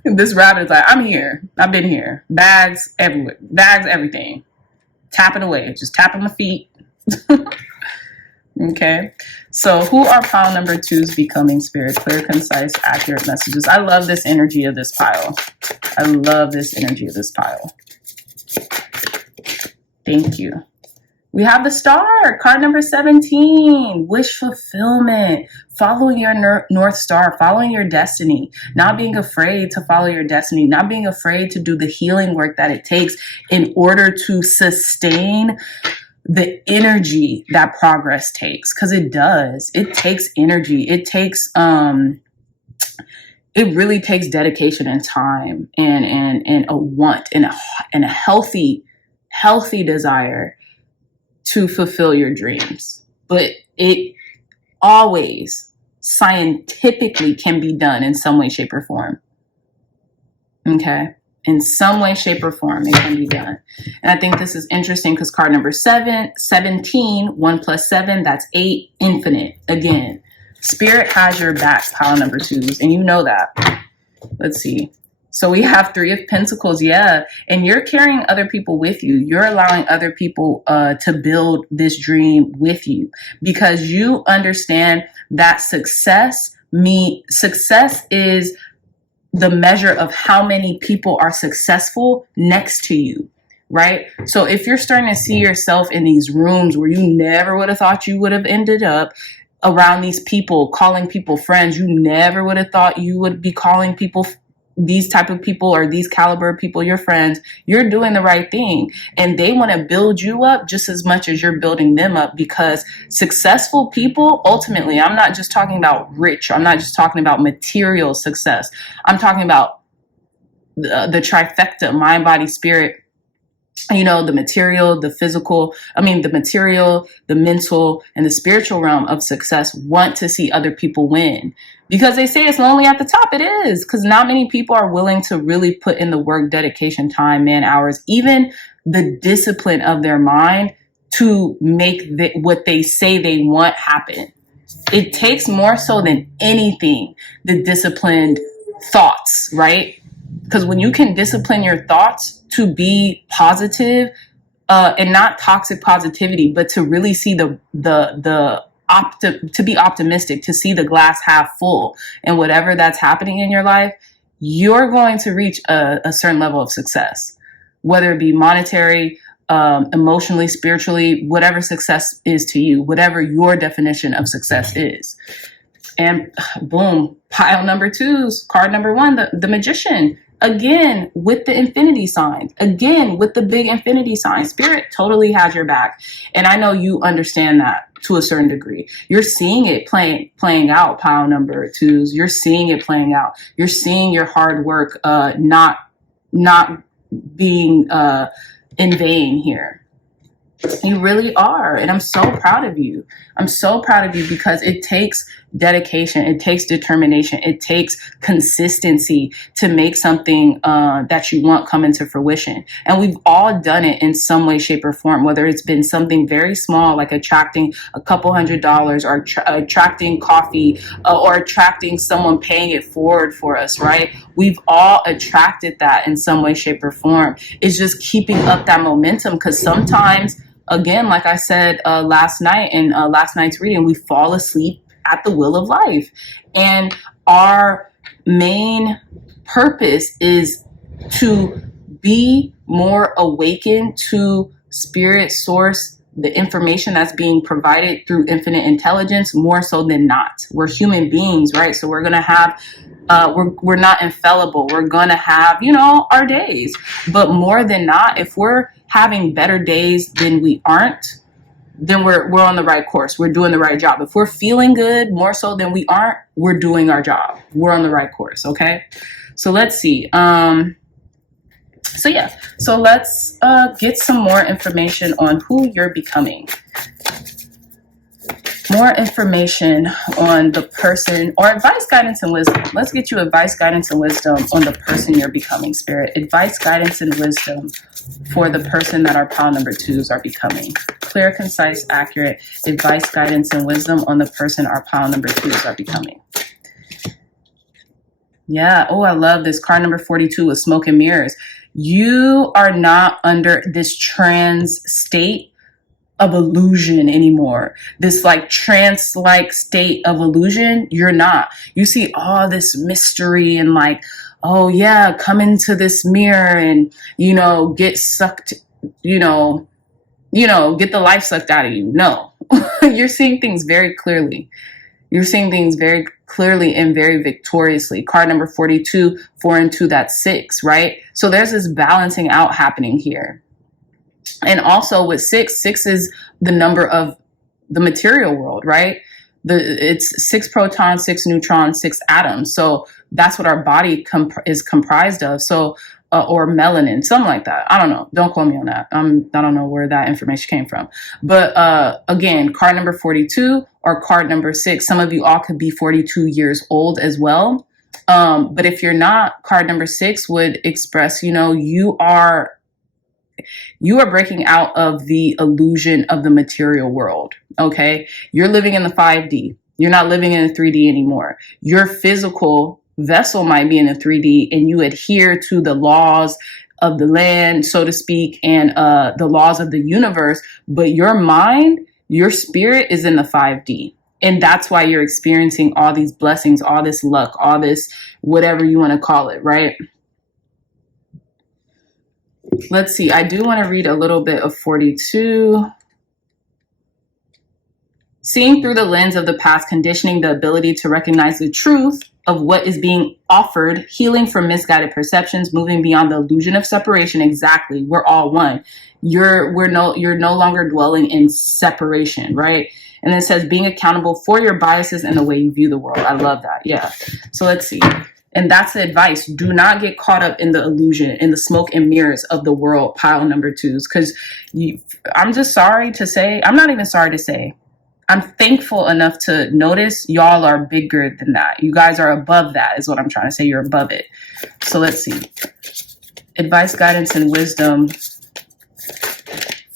This rabbit's like, I'm here. I've been here. Bags everywhere. Bags, everything. Tapping away. Just tapping my feet. Okay. So who are pile number twos becoming, Spirit? Clear, concise, accurate messages. I love this energy of this pile. I love this energy of this pile. Thank you. We have the Star, card number 17, wish fulfillment, following your North Star, following your destiny, not being afraid to follow your destiny, not being afraid to do the healing work that it takes in order to sustain the energy that progress takes. Because it does. It takes energy. It takes, it really takes dedication and time and a want and a healthy desire to fulfill your dreams. But it always scientifically can be done in some way, shape, or form. Okay. In some way, shape, or form, it can be done. And I think this is interesting because card number 17, 1 plus 7, that's 8, infinite. Again, Spirit has your back, pile number 2s, and you know that. Let's see. So we have 3 of Pentacles, yeah. And you're carrying other people with you. You're allowing other people to build this dream with you because you understand that success is the measure of how many people are successful next to you, right? So if you're starting to see yourself in these rooms where you never would have thought you would have ended up around these people, calling people friends, you never would have thought you would be calling people these type of people or these caliber people your friends, you're doing the right thing. And they want to build you up just as much as you're building them up, because successful people, ultimately, I'm not just talking about rich. I'm not just talking about material success. I'm talking about the trifecta, mind, body, spirit. You know, the material, the physical, the material, the mental, and the spiritual realm of success want to see other people win. Because they say it's lonely at the top. It is, because not many people are willing to really put in the work, dedication, time, man hours, even the discipline of their mind to make what they say they want happen. It takes more so than anything, the disciplined thoughts, right? Because when you can discipline your thoughts to be positive, and not toxic positivity, but to really see to be optimistic, to see the glass half full, and whatever that's happening in your life, you're going to reach a certain level of success, whether it be monetary, emotionally, spiritually, whatever success is to you, whatever your definition of success is. And boom, pile number 2s, card number 1, the Magician. Again, with the infinity signs, again, with the big infinity sign, Spirit totally has your back. And I know you understand that to a certain degree. You're seeing it playing out, pile number 2s. You're seeing it playing out. You're seeing your hard work not being in vain here. You really are. And I'm so proud of you. I'm so proud of you because it takes dedication. It takes determination. It takes consistency to make something that you want come into fruition. And we've all done it in some way, shape, or form, whether it's been something very small, like attracting a couple $100s, or attracting coffee, or attracting someone paying it forward for us, right? We've all attracted that in some way, shape, or form. It's just keeping up that momentum, because sometimes, again, like I said last night in last night's reading, we fall asleep at the wheel of life. And our main purpose is to be more awakened to spirit source, the information that's being provided through infinite intelligence, more so than not. We're human beings, right? So we're going to have we're not infallible. We're going to have, our days. But more than not, if we're having better days than we aren't, then we're on the right course. We're doing the right job. If we're feeling good more so than we aren't, we're doing our job. We're on the right course. Okay. So let's see. So let's get some more information on who you're becoming. More information on the person, or advice, guidance, and wisdom. Let's get you advice, guidance, and wisdom on the person you're becoming, Spirit. Advice, guidance, and wisdom for the person that our pile number 2s are becoming. Clear, concise, accurate advice, guidance, and wisdom on the person our pile number 2s are becoming. Yeah. Oh, I love this. Card number 42 with smoke and mirrors. You are not under this trans state of illusion anymore. This like trance-like state of illusion. You're not. You see all this mystery and like, oh yeah, come into this mirror and, get sucked, get the life sucked out of you. No, you're seeing things very clearly. You're seeing things very clearly and very victoriously. Card number 42, 4 and 2, that's 6, right? So there's this balancing out happening here. And also with 6 is the number of the material world, right? It's 6 protons, 6 neutrons, 6 atoms. So that's what our body is comprised of. So or melanin, something like that. I don't know. Don't quote me on that. I don't know where that information came from. But again, card number 42 or card number 6, some of you all could be 42 years old as well. But if you're not, card number 6 would express, you are breaking out of the illusion of the material world. Okay. You're living in the 5D. You're not living in the 3D anymore. Your physical vessel might be in the 3D, and you adhere to the laws of the land, so to speak, and the laws of the universe. But your mind, your spirit is in the 5D. And that's why you're experiencing all these blessings, all this luck, all this, whatever you want to call it, right? Let's see. I do want to read a little bit of 42. Seeing through the lens of the past conditioning, the ability to recognize the truth of what is being offered, healing from misguided perceptions, moving beyond the illusion of separation. Exactly. We're all one. You're no longer dwelling in separation, right? And then it says being accountable for your biases and the way you view the world. I love that. Yeah. So let's see. And that's the advice. Do not get caught up in the illusion, in the smoke and mirrors of the world, pile number 2s. Because I'm just sorry to say, I'm not even sorry to say, I'm thankful enough to notice y'all are bigger than that. You guys are above that is what I'm trying to say. You're above it. So let's see. Advice, guidance, and wisdom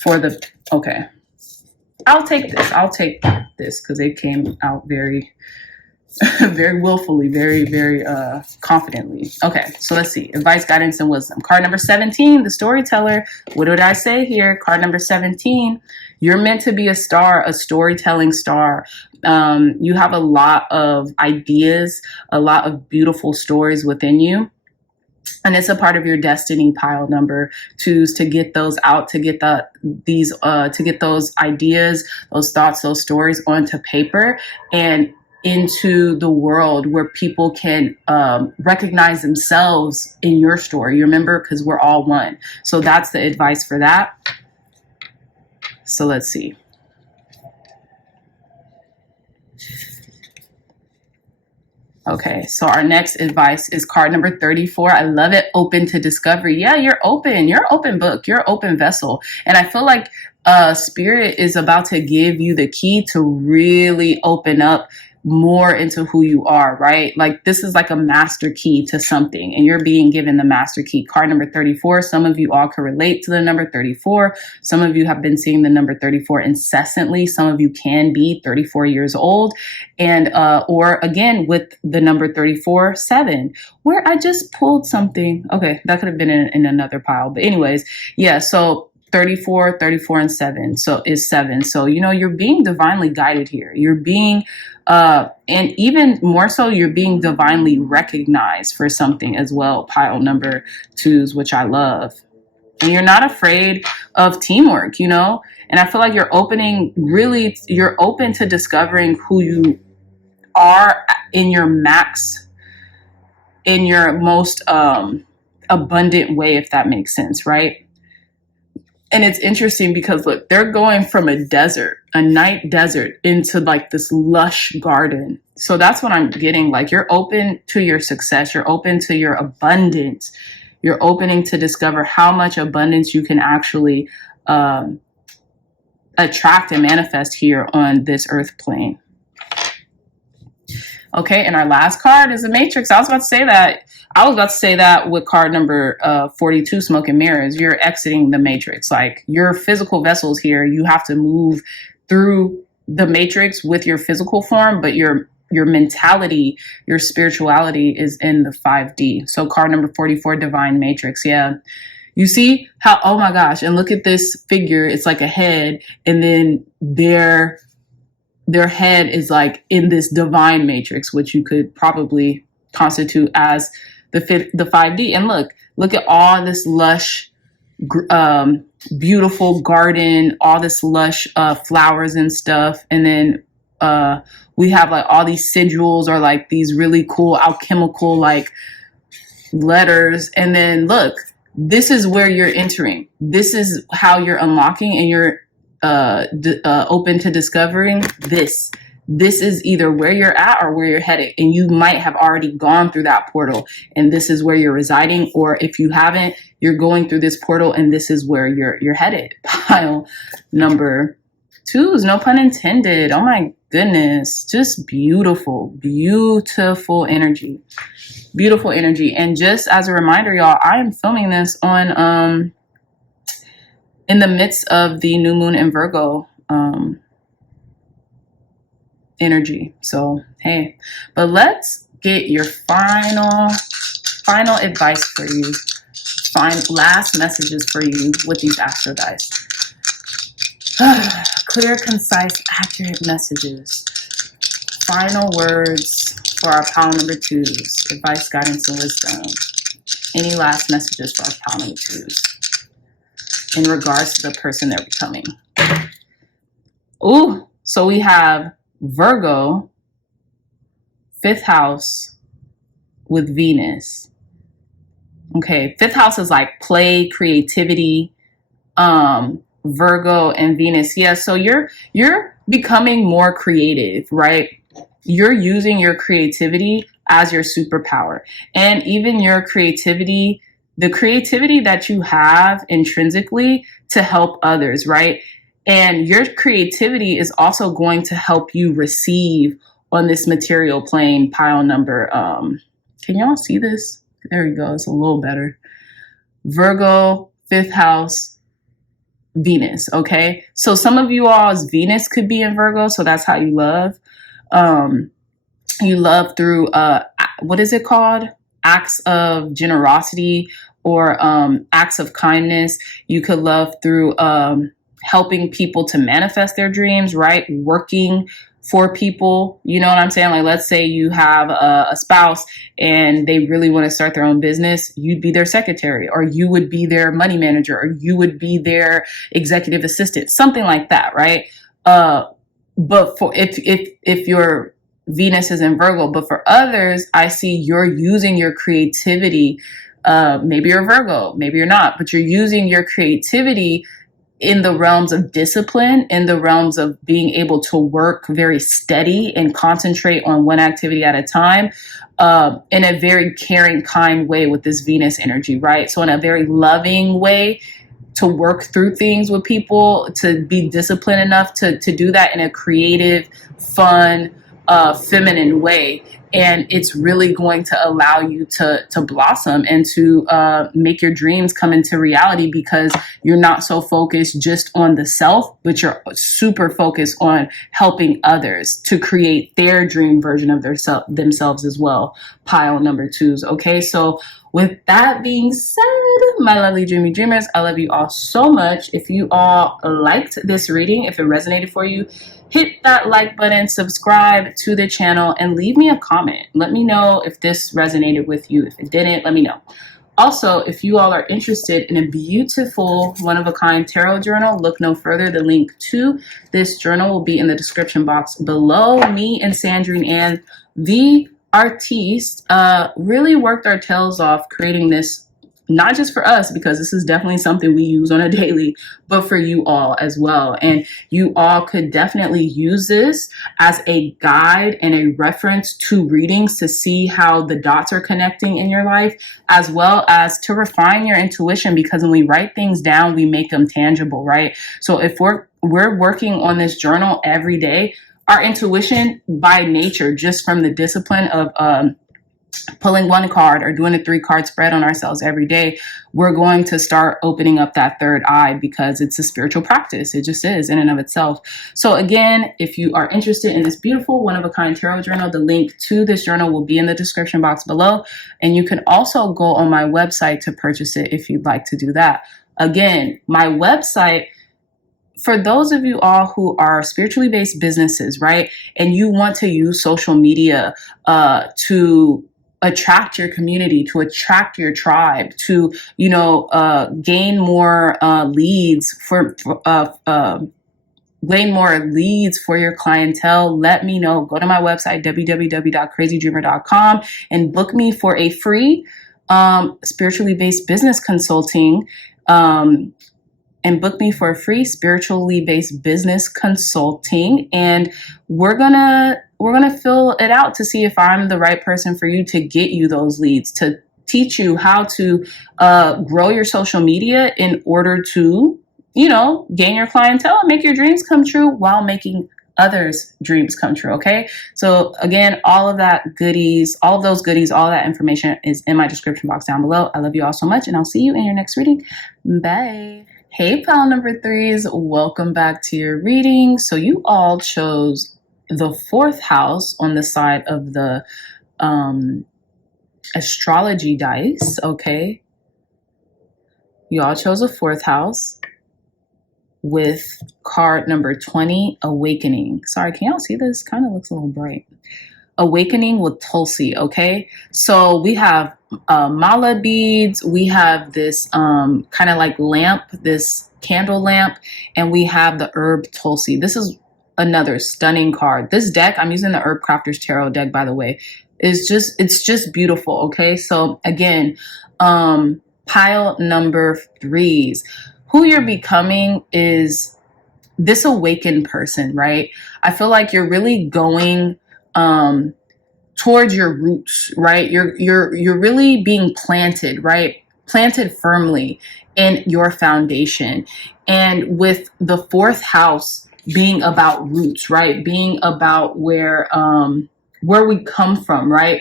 for the, okay. I'll take this because it came out very, very willfully, very, very confidently. Okay, so let's see. Advice, guidance, and wisdom. Card number 17, the storyteller. What did I say here? Card number 17. You're meant to be a star, a storytelling star. You have a lot of ideas, a lot of beautiful stories within you. And it's a part of your destiny, pile number 2s, to get those out, to get to get those ideas, those thoughts, those stories onto paper and into the world where people can recognize themselves in your story. You remember, because we're all one. So that's the advice for that. So let's see. Okay, so our next advice is card number 34. I love it. Open to discovery. Yeah, you're open. You're an open book. You're an open vessel. And I feel like Spirit is about to give you the key to really open up more into who you are, right? Like this is like a master key to something, and you're being given the master key. Card number 34. Some of you all can relate to the number 34. Some of you have been seeing the number 34 incessantly. Some of you can be 34 years old, and or again with the number 34/7, where I just pulled something. Okay, that could have been in another pile, but anyways, yeah. So 34, 34, and 7. So is 7. So you're being divinely guided here. You're being and even more so, you're being divinely recognized for something as well, pile number 2s, which I love. And you're not afraid of teamwork, and I feel like you're open to discovering who you are in your max, in your most abundant way, if that makes sense, right? And it's interesting because look, they're going from a desert, a night desert, into like this lush garden. So that's what I'm getting. Like you're open to your success. You're open to your abundance. You're opening to discover how much abundance you can actually attract and manifest here on this earth plane. Okay, and our last card is a matrix. I was about to say that with card number 42, smoke and mirrors. You're exiting the matrix. Like your physical vessels here, you have to move through the matrix with your physical form, but your mentality, your spirituality is in the 5D. So card number 44, divine matrix. Yeah. You see how, oh my gosh, and look at this figure. It's like a head, and then their head is like in this divine matrix, which you could probably constitute as the 5D. And look at all this lush, beautiful garden, all this lush flowers and stuff. And then we have like all these sigils or like these really cool alchemical like letters. And then look, this is where you're entering. This is how you're unlocking, and you're open to discovering this this is either where you're at or where you're headed. And you might have already gone through that portal and this is where you're residing. Or if you haven't, you're going through this portal and this is where you're headed. Pile number 2s, no pun intended. Oh my goodness. Just beautiful, beautiful energy. Beautiful energy. And just as a reminder, y'all, I am filming this on in the midst of the new moon in Virgo energy. So hey, but let's get your final advice for you. Last messages for you with these astro dice. Clear, concise, accurate messages. Final words for our pile number 2s. Advice, guidance, and wisdom. Any last messages for our pile number 2s in regards to the person they're becoming? Ooh, so we have Virgo, 5th house with Venus. Okay, 5th house is like play, creativity, Virgo and Venus. Yeah, so you're becoming more creative, right? You're using your creativity as your superpower. And even your creativity, the creativity that you have intrinsically to help others, right? And your creativity is also going to help you receive on this material plane. Pile number, can y'all see this? There we go. It's a little better. Virgo, 5th house, Venus. Okay. So some of you all's Venus could be in Virgo. So that's how you love. You love through, what is it called? Acts of generosity or acts of kindness. You could love through helping people to manifest their dreams, right? Working for people, you know what I'm saying? Like, let's say you have a spouse and they really want to start their own business. You'd be their secretary, or you would be their money manager, or you would be their executive assistant, something like that, right? But for if your Venus is in Virgo, but for others, I see you're using your creativity. Maybe you're Virgo, maybe you're not, but you're using your creativity in the realms of discipline, in the realms of being able to work very steady and concentrate on one activity at a time, in a very caring, kind way with this Venus energy, right? So in a very loving way to work through things with people, to be disciplined enough to do that in a creative, fun, feminine way. And it's really going to allow you to blossom and to make your dreams come into reality, because you're not so focused just on the self, but you're super focused on helping others to create their dream version of themselves as well. Pile number 2s. Okay, so with that being said, my lovely dreamy dreamers, I love you all so much. If you all liked this reading, if it resonated for you, hit that like button, subscribe to the channel, and leave me a comment. Let me know if this resonated with you. If it didn't, let me know. Also, if you all are interested in a beautiful one-of-a-kind tarot journal, look no further. The link to this journal will be in the description box below. Me and Sandrine and the artiste really worked our tails off creating this, not just for us, because this is definitely something we use on a daily, but for you all as well. And you all could definitely use this as a guide and a reference to readings to see how the dots are connecting in your life, as well as to refine your intuition, because when we write things down, we make them tangible, right? So if we're working on this journal every day, our intuition by nature, just from the discipline of pulling one card or doing a 3-card spread on ourselves every day, we're going to start opening up that third eye, because it's a spiritual practice. It just is in and of itself. So again, if you are interested in this beautiful one-of-a-kind tarot journal, the link to this journal will be in the description box below. And you can also go on my website to purchase it if you'd like to do that. Again, my website, for those of you all who are spiritually based businesses, right? And you want to use social media to attract your community, to attract your tribe, to, gain more leads for your clientele, let me know. Go to my website, www.crazydreamer.com, and book me for a free spiritually based business consulting and book me for a free spiritually based business consulting. And we're gonna fill it out to see if I'm the right person for you to get you those leads, to teach you how to grow your social media in order to, you know, gain your clientele and make your dreams come true while making others' dreams come true. Okay. So again, all of that goodies, all of those goodies, all that information is in my description box down below. I love you all so much, and I'll see you in your next reading. Bye. Hey, pile number threes, welcome back to your reading. So you all chose the fourth house on the side of the astrology dice. Okay. You all chose a fourth house with card number 20, Awakening. Sorry, can y'all see this? Kind of looks a little bright. Awakening with Tulsi. Okay, so we have mala beads. We have this kind of like lamp, this candle lamp, and we have the herb Tulsi. This is another stunning card. This deck, I'm using the Herb Crafters Tarot deck, by the way, it's just beautiful. Okay, so again, pile number threes, who you're becoming is this awakened person, right? I feel like you're really going towards your roots, right? You're really being planted, right? Planted firmly in your foundation. And with the fourth house being about roots, right? Being about where we come from, right?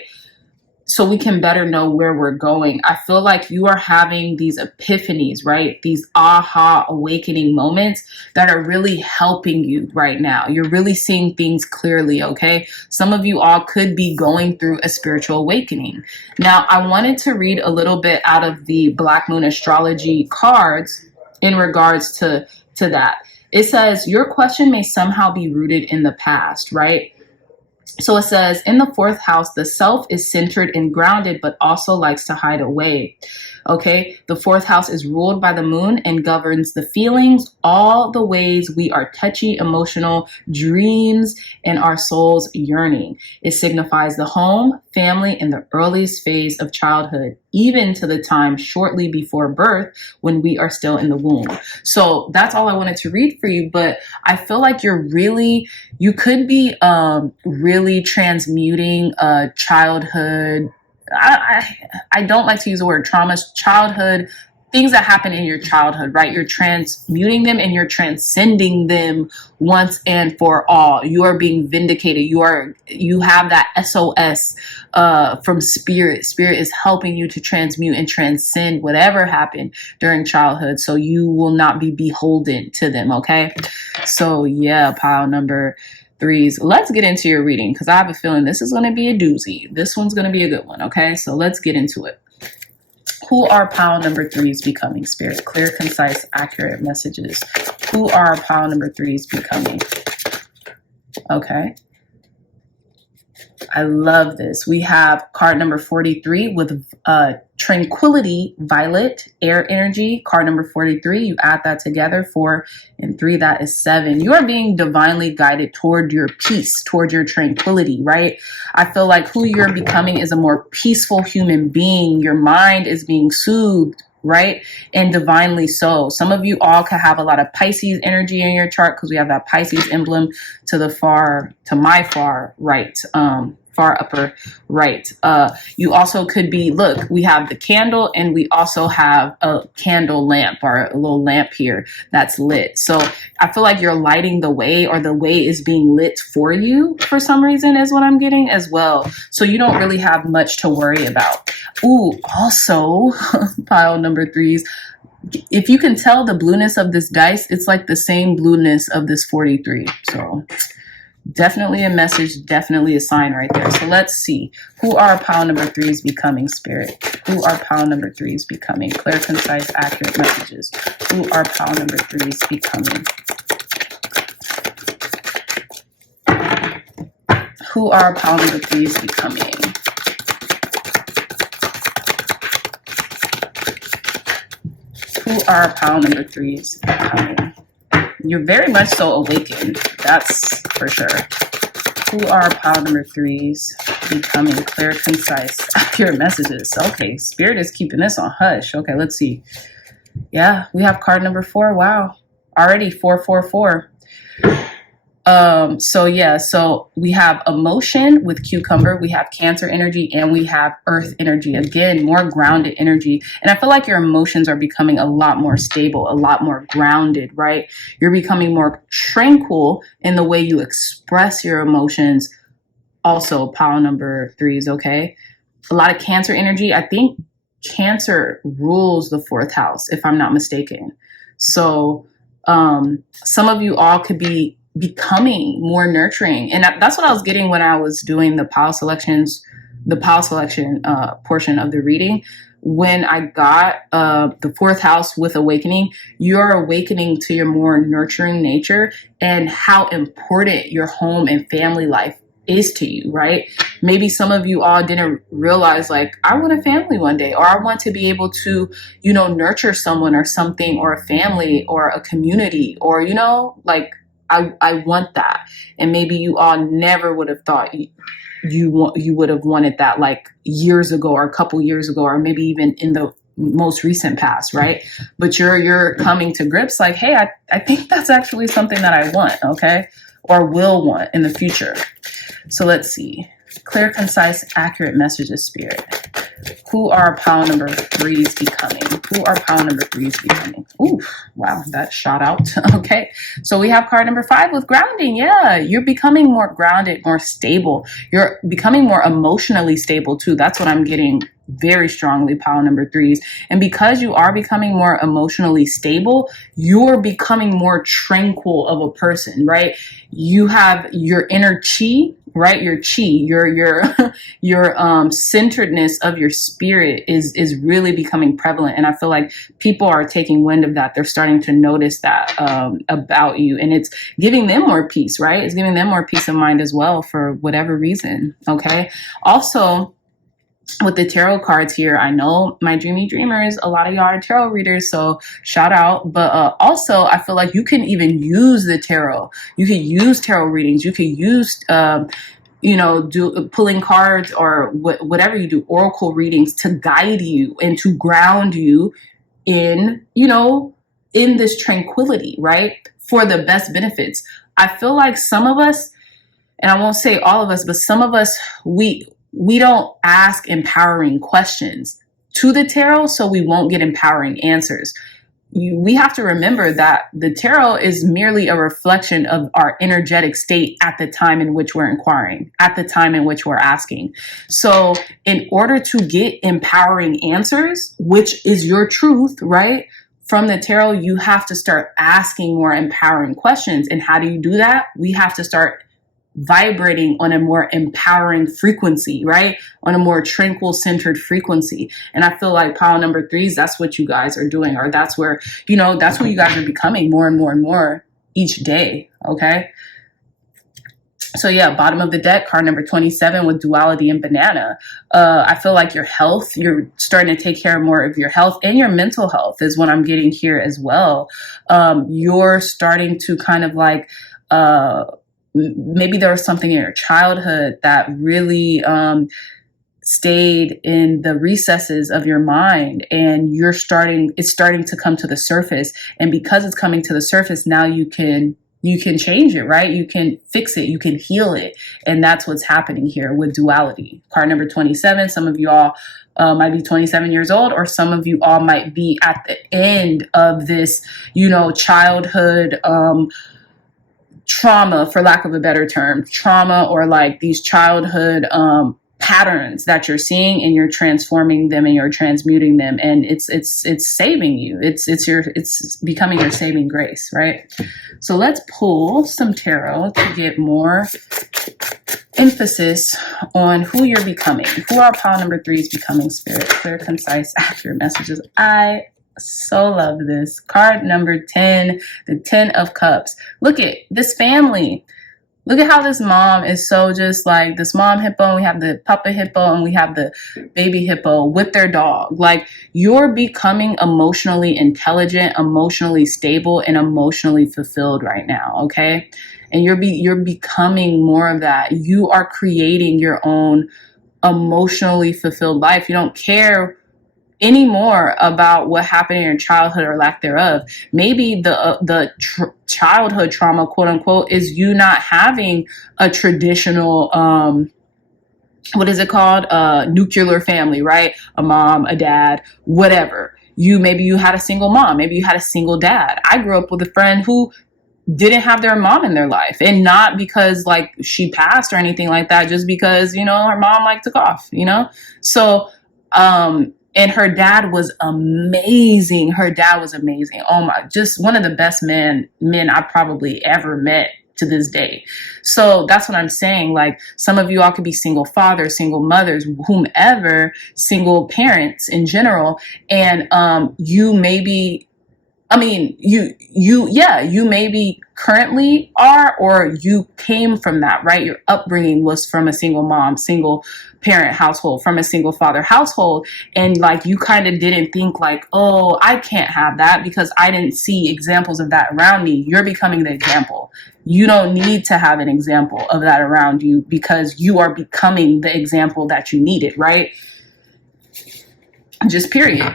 So we can better know where we're going. I feel like you are having these epiphanies, right? These aha awakening moments that are really helping you right now. You're really seeing things clearly, okay? Some of you all could be going through a spiritual awakening. Now, I wanted to read a little bit out of the Black Moon astrology cards in regards to that. It says, your question may somehow be rooted in the past, right? So it says, in the fourth house, the self is centered and grounded, but also likes to hide away. Okay, the fourth house is ruled by the moon and governs the feelings, all the ways we are touchy, emotional, dreams, and our soul's yearning. It signifies the home, family, and the earliest phase of childhood, even to the time shortly before birth when we are still in the womb. So that's all I wanted to read for you, but I feel like you could be really transmuting childhood. I don't like to use the word traumas, childhood, things that happen in your childhood, right? You're transmuting them and you're transcending them once and for all. You are being vindicated. You have that SOS from spirit. Spirit is helping you to transmute and transcend whatever happened during childhood, so you will not be beholden to them, okay? So yeah, pile number threes, let's get into your reading, because I have a feeling this is going to be a doozy. This one's going to be a good one, okay? So let's get into it. Who are pile number threes becoming, Spirit? Clear, concise, accurate messages. Who are pile number threes becoming? Okay. I love this. We have card number 43 with Tranquility, Violet, Air Energy. Card number 43, you add that together, 4 and 3, that is 7. You are being divinely guided toward your peace, toward your tranquility, right? I feel like who you're becoming is a more peaceful human being. Your mind is being soothed, right? And divinely so. Some of you all can have a lot of Pisces energy in your chart, because we have that Pisces emblem to my far right, far upper right. You also could be, look, we have the candle and we also have a candle lamp, or a little lamp here that's lit. So I feel like you're lighting the way, or the way is being lit for you for some reason, is what I'm getting as well. So you don't really have much to worry about. Ooh, also pile number threes, if you can tell the blueness of this dice, it's like the same blueness of this 43. So definitely a message, definitely a sign right there. So let's see. Who are pile number threes becoming, Spirit? Who are pile number threes becoming? Clear, concise, accurate messages. Who are pile number threes becoming? Who are pile number threes becoming? Who are pile number threes becoming? You're very much so awakened, that's for sure. Who are pile number threes becoming? Clear, concise, accurate messages. Okay, Spirit is keeping this on hush. Okay, let's see. Yeah, we have card number 4. Wow. Already 444. So we have emotion with cucumber, we have Cancer energy, and we have earth energy. Again, more grounded energy. And I feel like your emotions are becoming a lot more stable, a lot more grounded, right? You're becoming more tranquil in the way you express your emotions. Also, pile number 3 is okay. A lot of Cancer energy. I think Cancer rules the 4th house, if I'm not mistaken. So some of you all could be becoming more nurturing. And that's what I was getting when I was doing the pile selection portion of the reading. When I got the 4th house with awakening, you're awakening to your more nurturing nature and how important your home and family life is to you, right? Maybe some of you all didn't realize, like, I want a family one day, or I want to be able to, nurture someone or something, or a family or a community, or, like, I want that. And maybe you all never would have thought you would have wanted that, like, years ago, or a couple years ago, or maybe even in the most recent past, right? But you're coming to grips, like, hey, I think that's actually something that I want, okay? Or will want in the future. So let's see. Clear, concise, accurate messages, Spirit. Who are pile number 3s becoming? Who are pile number 3s becoming? Ooh, wow, that shot out. Okay, so we have card number 5 with grounding. Yeah, you're becoming more grounded, more stable. You're becoming more emotionally stable too. That's what I'm getting very strongly, pile number 3s. And because you are becoming more emotionally stable, you're becoming more tranquil of a person, right? You have your inner chi, right? Your chi, your centeredness of your spirit is really becoming prevalent. And I feel like people are taking wind of that. They're starting to notice that about you, and it's giving them more peace, right? It's giving them more peace of mind as well, for whatever reason. Okay. Also, with the tarot cards here, I know my dreamy dreamers, a lot of y'all are tarot readers, so shout out. But also, I feel like you can even use the tarot. You can use tarot readings. You can use, do pulling cards, or whatever you do, oracle readings, to guide you and to ground you in, in this tranquility, right? For the best benefits. I feel like some of us, and I won't say all of us, but some of us, we don't ask empowering questions to the tarot, so we won't get empowering answers. We have to remember that the tarot is merely a reflection of our energetic state at the time in which we're inquiring, at the time in which we're asking. So in order to get empowering answers, which is your truth, right, from the tarot, you have to start asking more empowering questions. And how do you do that? We have to start vibrating on a more empowering frequency, right? On a more tranquil, centered frequency. And I feel like pile number 3s, that's what you guys are doing, or that's where, that's what you guys are becoming more and more and more each day. Okay. So yeah, bottom of the deck, card number 27 with duality and banana. I feel like your health, you're starting to take care more of your health, and your mental health is what I'm getting here as well. You're starting to kind of like, maybe there was something in your childhood that really stayed in the recesses of your mind, and it's starting to come to the surface. And because it's coming to the surface, now you can change it, right? You can fix it, you can heal it. And that's what's happening here with duality. Card number 27, some of you all might be 27 years old, or some of you all might be at the end of this, childhood trauma, for lack of a better term, trauma, or like these childhood patterns that you're seeing, and you're transforming them and you're transmuting them, and it's saving you. It's becoming your saving grace, right? So let's pull some tarot to get more emphasis on who you're becoming. Who are pile number 3s becoming, Spirit? Clear, concise, accurate messages. I so love this. Card number 10, the 10 of Cups. Look at this family. Look at how this mom is so just like this mom hippo, and we have the papa hippo, and we have the baby hippo with their dog. Like, you're becoming emotionally intelligent, emotionally stable, and emotionally fulfilled right now, okay? And you're becoming more of that. You are creating your own emotionally fulfilled life. You don't care anymore about what happened in your childhood or lack thereof. Maybe the childhood trauma, quote unquote, is you not having a traditional what is it called? Nuclear family, right? A mom, a dad, whatever. Maybe you had a single mom, maybe you had a single dad. I grew up with a friend who didn't have their mom in their life, and not because like she passed or anything like that, just because, you know, her mom like took off, you know? So, and her dad was amazing. Her dad was amazing. Oh my, just one of the best men I probably ever met to this day. So that's what I'm saying. Like, some of you all could be single fathers, single mothers, whomever, single parents in general. And you maybe, I mean, you maybe currently are, or you came from that, right? Your upbringing was from a single mom, single parent household, from a single father household. And like, you kind of didn't think like, oh, I can't have that because I didn't see examples of that around me. You're becoming the example. You don't need to have an example of that around you because you are becoming the example that you needed, right? Just period.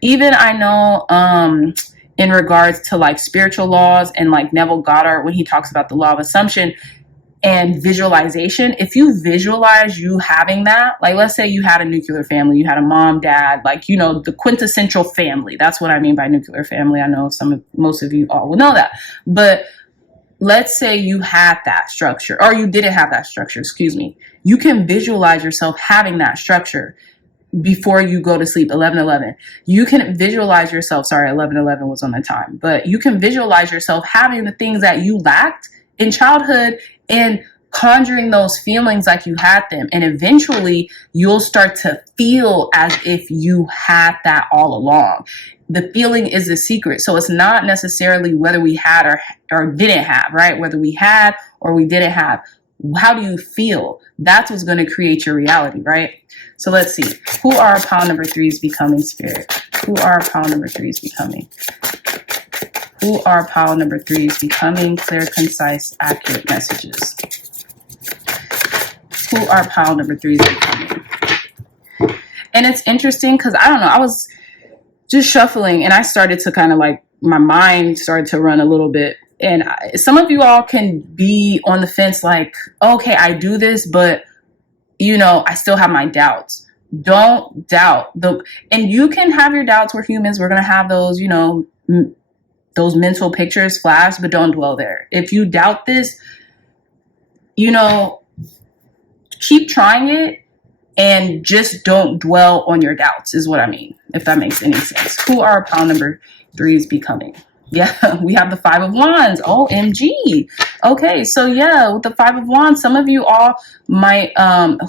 Even I know in regards to like spiritual laws and like Neville Goddard, when he talks about the law of assumption and visualization, if you visualize you having that, like let's say you had a nuclear family, you had a mom, dad, like, you know, the quintessential family. That's what I mean by nuclear family. I know most of you all will know that. But let's say you had that structure, or you didn't have that structure, excuse me. You can visualize yourself having that structure before you go to sleep, 11:11. You can visualize yourself, sorry, 11:11 was on the time, but you can visualize yourself having the things that you lacked in childhood and conjuring those feelings like you had them. And eventually you'll start to feel as if you had that all along. The feeling is the secret. So it's not necessarily whether we had or didn't have, right? Whether we had or we didn't have. How do you feel? That's what's going to create your reality, right? So let's see. Who are pile number threes becoming, Spirit? Who are pile number threes becoming? Who are pile number threes becoming? Clear, concise, accurate messages. Who are pile number threes becoming? And it's interesting because I don't know. I was just shuffling and I started to kind of like, my mind started to run a little bit. And some of you all can be on the fence like, okay, I do this, but you know, I still have my doubts. Don't doubt and you can have your doubts. We're humans. We're going to have those, you know, those mental pictures flash, but don't dwell there. If you doubt this, you know, keep trying it and just don't dwell on your doubts is what I mean, if that makes any sense. Who are pile number threes becoming? Yeah, we have the Five of Wands. OMG. Okay, so yeah, with the Five of Wands, some of you all might,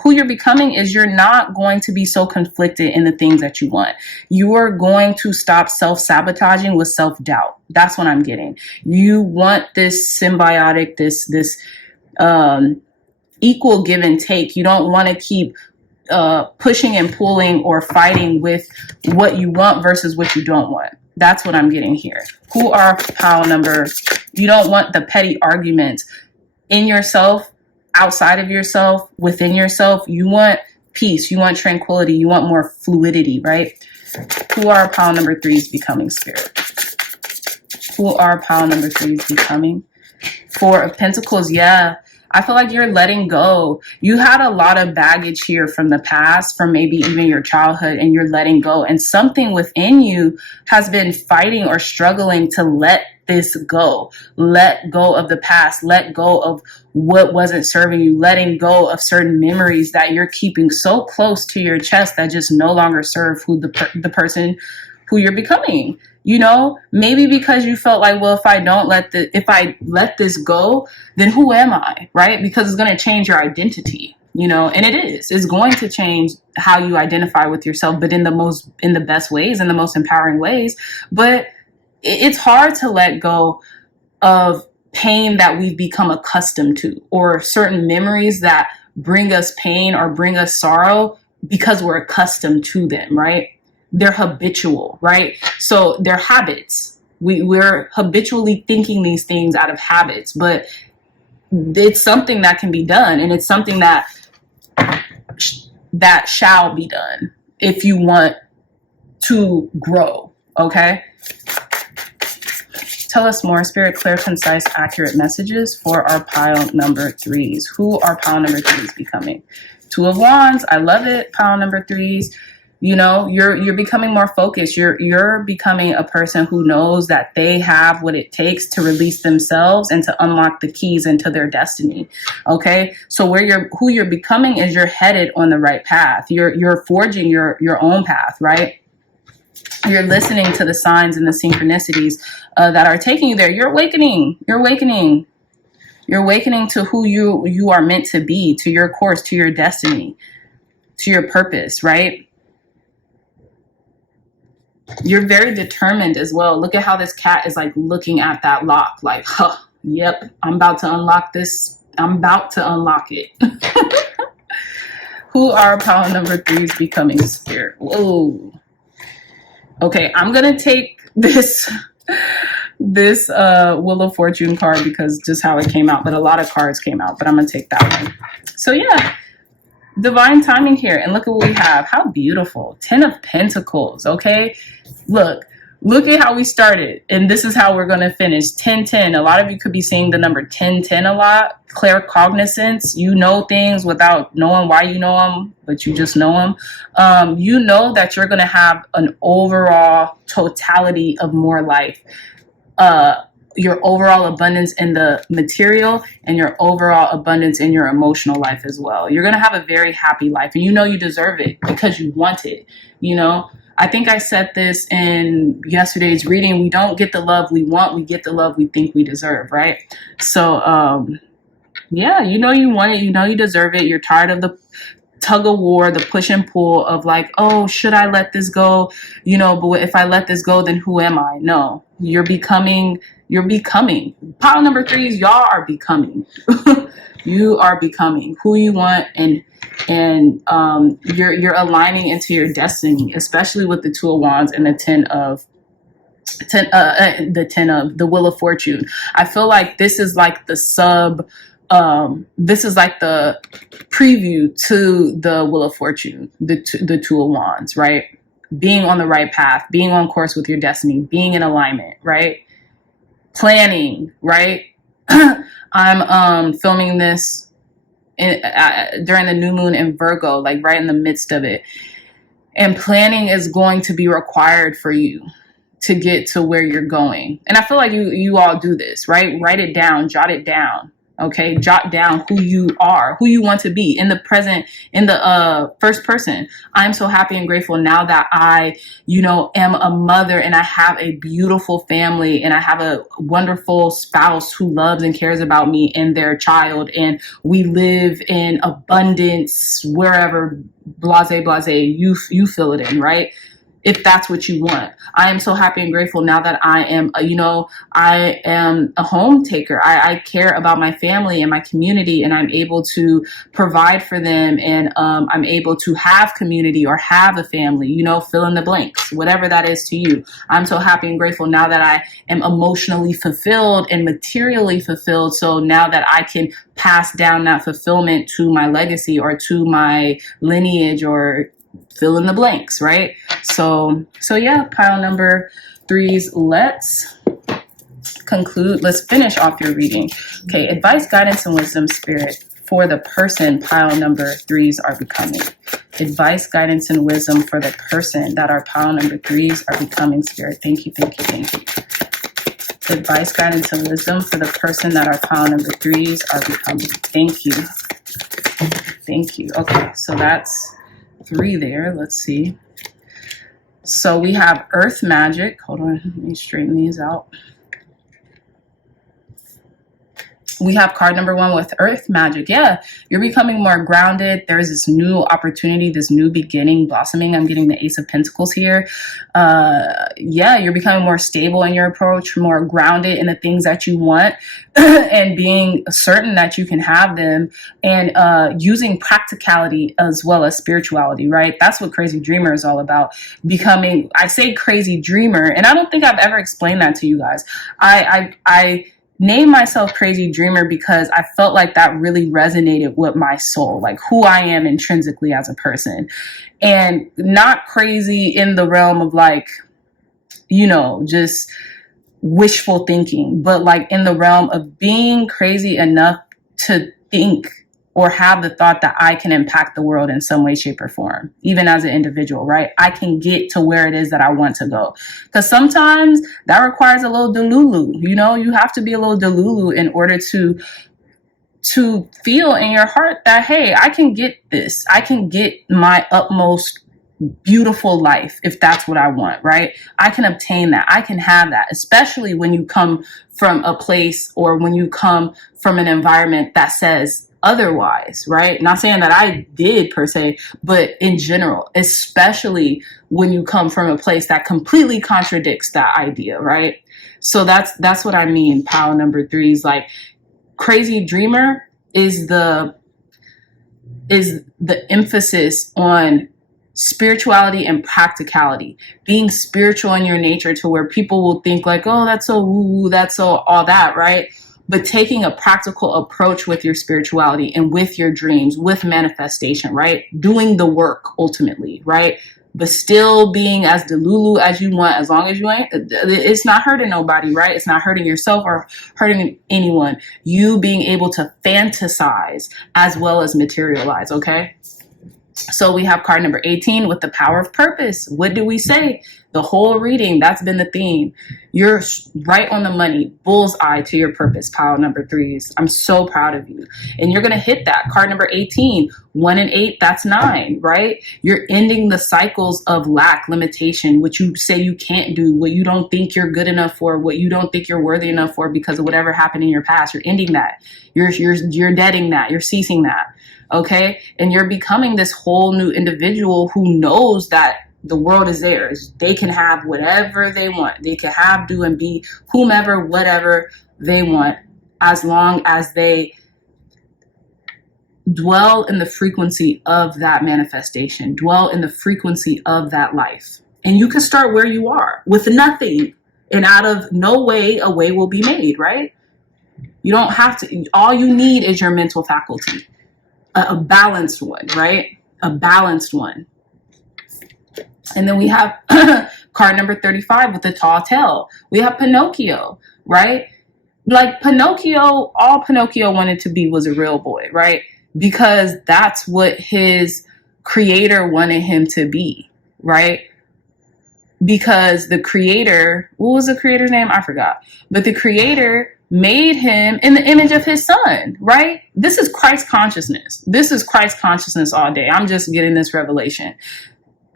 who you're becoming is you're not going to be so conflicted in the things that you want. You are going to stop self-sabotaging with self-doubt. That's what I'm getting. You want this symbiotic, this equal give and take. You don't want to keep pushing and pulling or fighting with what you want versus what you don't want. That's what I'm getting here. Who are pile number? You don't want the petty arguments in yourself, outside of yourself, within yourself. You want peace. You want tranquility. You want more fluidity, right? Who are pile number threes becoming, Spirit? Who are pile number threes becoming? Four of Pentacles. Yeah. I feel like you're letting go. You had a lot of baggage here from the past, from maybe even your childhood, and you're letting go. And something within you has been fighting or struggling to let this go. Let go of the past. Let go of what wasn't serving you. Letting go of certain memories that you're keeping so close to your chest that just no longer serve who the person who you're becoming. You know, maybe because you felt like, well, if I let this go, then who am I, right? Because it's going to change your identity, you know, and it's going to change how you identify with yourself, but in the best ways, in the most empowering ways. But it's hard to let go of pain that we've become accustomed to, or certain memories that bring us pain or bring us sorrow because we're accustomed to them, right? They're habitual, right? So they're habits. We're habitually thinking these things out of habits, but it's something that can be done, and it's something that shall be done. if you want to grow. Okay. Tell us more. Spirit, clear, concise, accurate messages for our pile number 3s. Who are pile number 3s becoming? 2 of Wands. I love it. Pile number 3s. You know, you're becoming more focused. You're becoming a person who knows that they have what it takes to release themselves and to unlock the keys into their destiny. Okay, so who you're becoming is you're headed on the right path. You're forging your own path, right? You're listening to the signs and the synchronicities that are taking you there. You're awakening. You're awakening. You're awakening to who you are meant to be, to your course, to your destiny, to your purpose, right? You're very determined as well. Look at how this cat is like looking at that lock like, huh, yep, I'm about to unlock this. I'm about to unlock it. Who are pile number 3s becoming, Spirit? Whoa. Okay, I'm going to take this Wheel of Fortune card because just how it came out, but a lot of cards came out, but I'm going to take that one. So yeah, divine timing here. And look at what we have. How beautiful. 10 of Pentacles, okay? Look at how we started, and this is how we're going to finish. 10-10. A lot of you could be seeing the number 10-10 a lot. Claircognizance. You know things without knowing why you know them, but you just know them. You know that you're going to have an overall totality of more life. Your overall abundance in the material and your overall abundance in your emotional life as well. You're going to have a very happy life, and you know you deserve it because you want it, you know. I think I said this in yesterday's reading. We don't get the love we want. We get the love we think we deserve, right? So, yeah, you know you want it. You know you deserve it. You're tired of the tug of war, the push and pull of like, oh, should I let this go? You know, but if I let this go, then who am I? No, you're becoming. Pile number 3s, y'all are becoming. You are becoming who you want, and you're aligning into your destiny, especially with the 2 of Wands and the 10 of the Wheel of Fortune. I feel like this is like the this is like the preview to the Wheel of Fortune, the 2 of Wands, right? Being on the right path, being on course with your destiny, being in alignment, right? Planning, right? I'm filming this during the new moon in Virgo, like right in the midst of it. And planning is going to be required for you to get to where you're going. And I feel like you all do this, right? Write it down, jot it down. Okay, jot down who you are, who you want to be in the present, in the first person. I'm so happy and grateful now that I, you know, am a mother and I have a beautiful family and I have a wonderful spouse who loves and cares about me and their child. And we live in abundance wherever, blase, you fill it in, right? If that's what you want. I am so happy and grateful now that I am, I am a home taker. I care about my family and my community, and I'm able to provide for them, and I'm able to have community or have a family, you know, fill in the blanks, whatever that is to you. I'm so happy and grateful now that I am emotionally fulfilled and materially fulfilled. So now that I can pass down that fulfillment to my legacy or to my lineage or fill in the blanks, right? So yeah, pile number 3s, let's conclude. Let's finish off your reading. Okay, advice, guidance, and wisdom, Spirit, for the person pile number 3s are becoming. Advice, guidance, and wisdom for the person that our pile number 3s are becoming, Spirit. Thank you, thank you, thank you. Advice, guidance, and wisdom for the person that our pile number 3s are becoming. Thank you. Thank you. Okay, so that's 3 there. Let's see. So we have Earth Magic. Hold on, let me straighten these out. We have card number 1 with Earth Magic. Yeah, you're becoming more grounded. There's this new opportunity, this new beginning, blossoming. I'm getting the Ace of Pentacles here. Yeah, you're becoming more stable in your approach, more grounded in the things that you want, and being certain that you can have them, and using practicality as well as spirituality, right? That's what Crazy Dreamer is all about. Becoming, I say Crazy Dreamer, and I don't think I've ever explained that to you guys. I named myself Crazy Dreamer because I felt like that really resonated with my soul, like who I am intrinsically as a person. And not crazy in the realm of like, you know, just wishful thinking, but like in the realm of being crazy enough to think or have the thought that I can impact the world in some way, shape, or form, even as an individual, right? I can get to where it is that I want to go. Because sometimes that requires a little delulu, you know, you have to be a little delulu in order to feel in your heart that, hey, I can get this. I can get my utmost beautiful life if that's what I want, right? I can obtain that. I can have that, especially when you come from a place or when you come from an environment that says otherwise, right? Not saying that I did per se, but in general, especially when you come from a place that completely contradicts that idea, right? So that's what I mean. Pile number 3 is like, Crazy Dreamer is the emphasis on spirituality and practicality, being spiritual in your nature to where people will think like, oh, that's so woo, that's so all that, right? But taking a practical approach with your spirituality and with your dreams, with manifestation, right? Doing the work ultimately, right? But still being as delulu as you want, as long as you ain't, it's not hurting nobody, right? It's not hurting yourself or hurting anyone. You being able to fantasize as well as materialize, okay? So we have card number 18 with the power of purpose. What do we say? The whole reading, that's been the theme. You're right on the money, bullseye to your purpose, pile number 3s. I'm so proud of you. And you're going to hit that. Card number 18, 1 and 8, that's 9, right? You're ending the cycles of lack, limitation, what you say you can't do, what you don't think you're good enough for, what you don't think you're worthy enough for because of whatever happened in your past. You're ending that. You're deading that. You're ceasing that. Okay. And you're becoming this whole new individual who knows that the world is theirs. They can have whatever they want. They can have, do, and be whomever, whatever they want, as long as they dwell in the frequency of that manifestation, dwell in the frequency of that life. And you can start where you are with nothing, and out of no way, a way will be made, right? You don't have to, all you need is your mental faculty. A balanced one, right? A balanced one. And then we have card number 35 with the tall tale. We have Pinocchio, right? Like Pinocchio, all Pinocchio wanted to be was a real boy, right? Because that's what his creator wanted him to be, right? Because the creator, what was the creator's name? I forgot. But the creator made him in the image of his son, right? This is Christ consciousness. This is Christ consciousness all day. I'm just getting this revelation.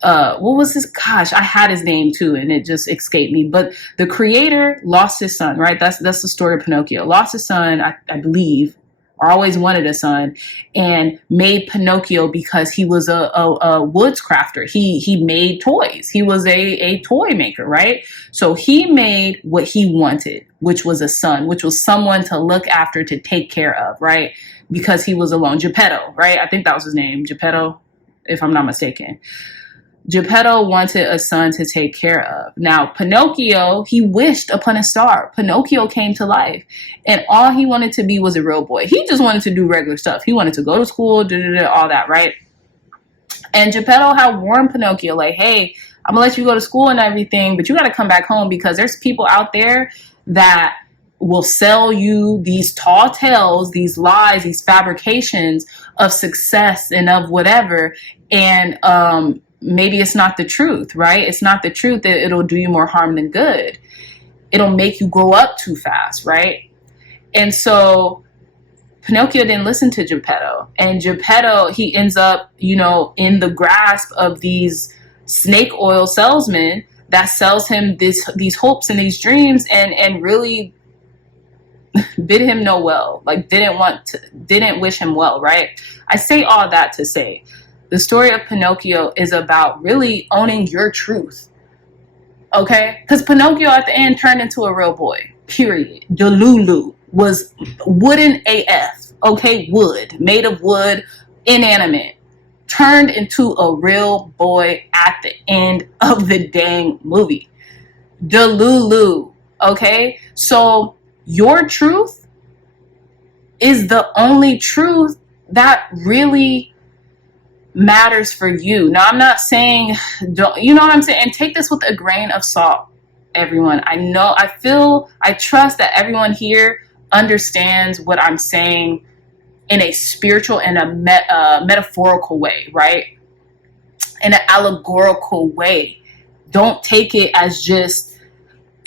What was his? Gosh, I had his name too, and it just escaped me. But the creator lost his son, right? That's the story of Pinocchio. Lost his son, I believe, or always wanted a son, and made Pinocchio because he was a woods crafter. He made toys. He was a toy maker, right? So he made what he wanted, which was a son, which was someone to look after, to take care of, right? Because he was alone. Geppetto, right? I think that was his name, Geppetto, if I'm not mistaken. Geppetto wanted a son to take care of. Now, Pinocchio, he wished upon a star. Pinocchio came to life, and all he wanted to be was a real boy. He just wanted to do regular stuff. He wanted to go to school, all that, right? And Geppetto had warned Pinocchio, like, hey, I'm going to let you go to school and everything, but you got to come back home because there's people out there that will sell you these tall tales, these lies, these fabrications of success and of whatever. And, maybe it's not the truth, right? It's not the truth. That it'll do you more harm than good. It'll make you grow up too fast, right? And so Pinocchio didn't listen to Geppetto. And Geppetto, he ends up, in the grasp of these snake oil salesmen that sells him these hopes and these dreams, and really bid him no well, like didn't wish him well, right? I say all that to say, the story of Pinocchio is about really owning your truth, okay? Because Pinocchio at the end turned into a real boy, period. Delulu was wooden AF, okay? Wood, made of wood, inanimate, turned into a real boy at the end of the dang movie. Delulu, okay? So Your truth is the only truth that really matters for you. Now, I'm not saying, don't, you know what I'm saying? And take this with a grain of salt, everyone. I trust that everyone here understands what I'm saying in a spiritual and a metaphorical way, right? In an allegorical way. Don't take it as just,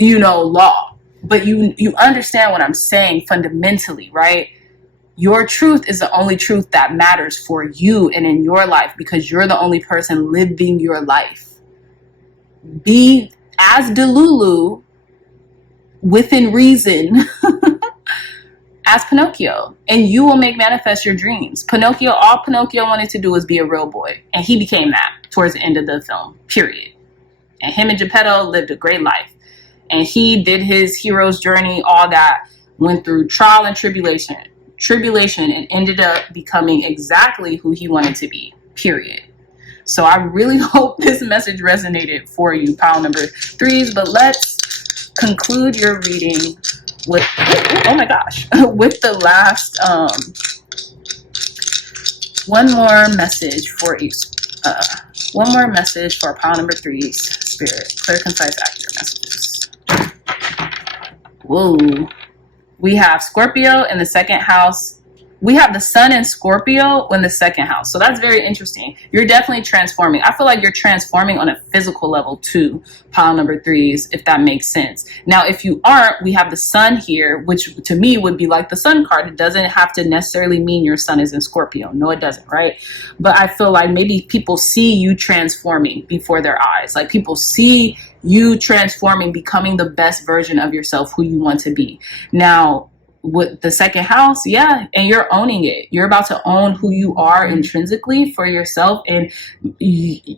law, but you understand what I'm saying fundamentally, right? Your truth is the only truth that matters for you and in your life, because you're the only person living your life. Be as Delulu within reason as Pinocchio, and you will make manifest your dreams. All Pinocchio wanted to do was be a real boy, and he became that towards the end of the film, period. And him and Geppetto lived a great life, and he did his hero's journey, all that, went through trial and tribulation, and ended up becoming exactly who he wanted to be, period. So I really hope this message resonated for you, pile number 3s. But let's conclude your reading with, oh my gosh, with the last one more message for each. One more message for pile number 3's spirit. Clear, concise, accurate messages. Whoa. We have Scorpio in the second house. We have the sun in Scorpio in the second house. So that's very interesting. You're definitely transforming. I feel like you're transforming on a physical level too, pile number 3s, if that makes sense. Now, if you aren't, we have the sun here, which to me would be like the sun card. It doesn't have to necessarily mean your sun is in Scorpio. No, it doesn't, right? But I feel like maybe people see you transforming before their eyes. Like people see you transforming, becoming the best version of yourself, who you want to be. Now, with the second house, yeah, and you're owning it. You're about to own who you are intrinsically for yourself, and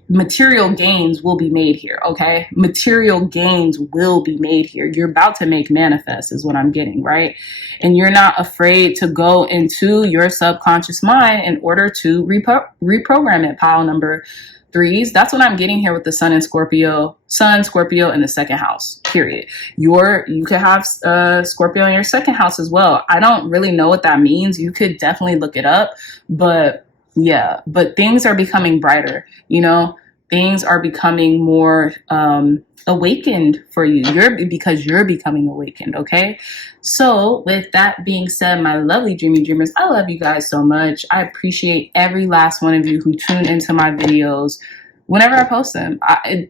material gains will be made here, okay? Material gains will be made here. You're about to make manifest is what I'm getting, right? And you're not afraid to go into your subconscious mind in order to reprogram it, pile number 3s. That's what I'm getting here with the sun Scorpio in the second house, period. You could have Scorpio in your second house as well. I don't really know what that means. You could definitely look it up, but yeah, but things are becoming brighter, things are becoming more awakened for you. Because you're becoming awakened, okay? So with that being said, my lovely dreamy dreamers, I love you guys so much. I appreciate every last one of you who tune into my videos whenever I post them.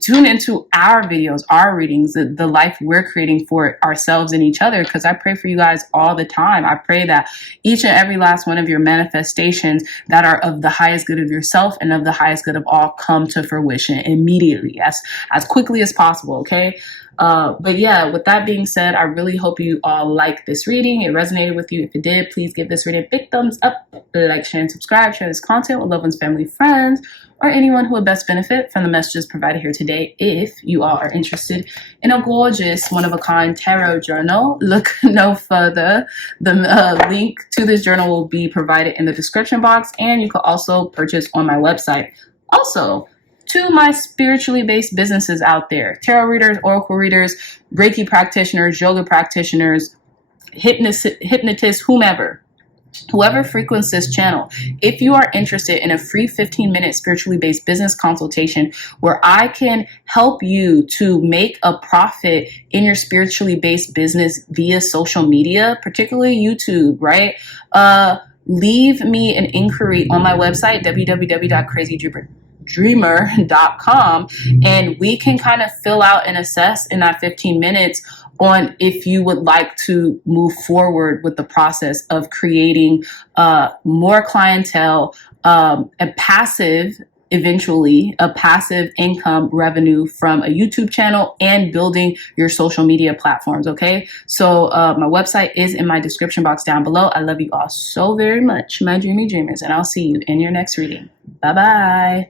Tune into our videos, our readings, the life we're creating for ourselves and each other, because I pray for you guys all the time. I pray that each and every last one of your manifestations that are of the highest good of yourself and of the highest good of all come to fruition immediately, as quickly as possible, okay? But yeah, with that being said, I really hope you all like this reading. It resonated with you. If it did, please give this reading a big thumbs up, like, share, and subscribe. Share this content with loved ones, family, friends, or anyone who would best benefit from the messages provided here today. If you all are interested in a gorgeous, one-of-a-kind tarot journal, look no further. The link to this journal will be provided in the description box, and you can also purchase on my website. Also, to my spiritually based businesses out there, tarot readers, oracle readers, Reiki practitioners, yoga practitioners, hypnotists, whoever frequents this channel, if you are interested in a free 15-minute spiritually based business consultation where I can help you to make a profit in your spiritually based business via social media, particularly YouTube, right? Leave me an inquiry on my website, www.crazydreamer.com, and we can kind of fill out and assess in that 15 minutes on if you would like to move forward with the process of creating more clientele, eventually a passive income revenue from a YouTube channel, and building your social media platforms, okay? So my website is in my description box down below. I love you all so very much, my dreamy dreamers, and I'll see you in your next reading. Bye-bye.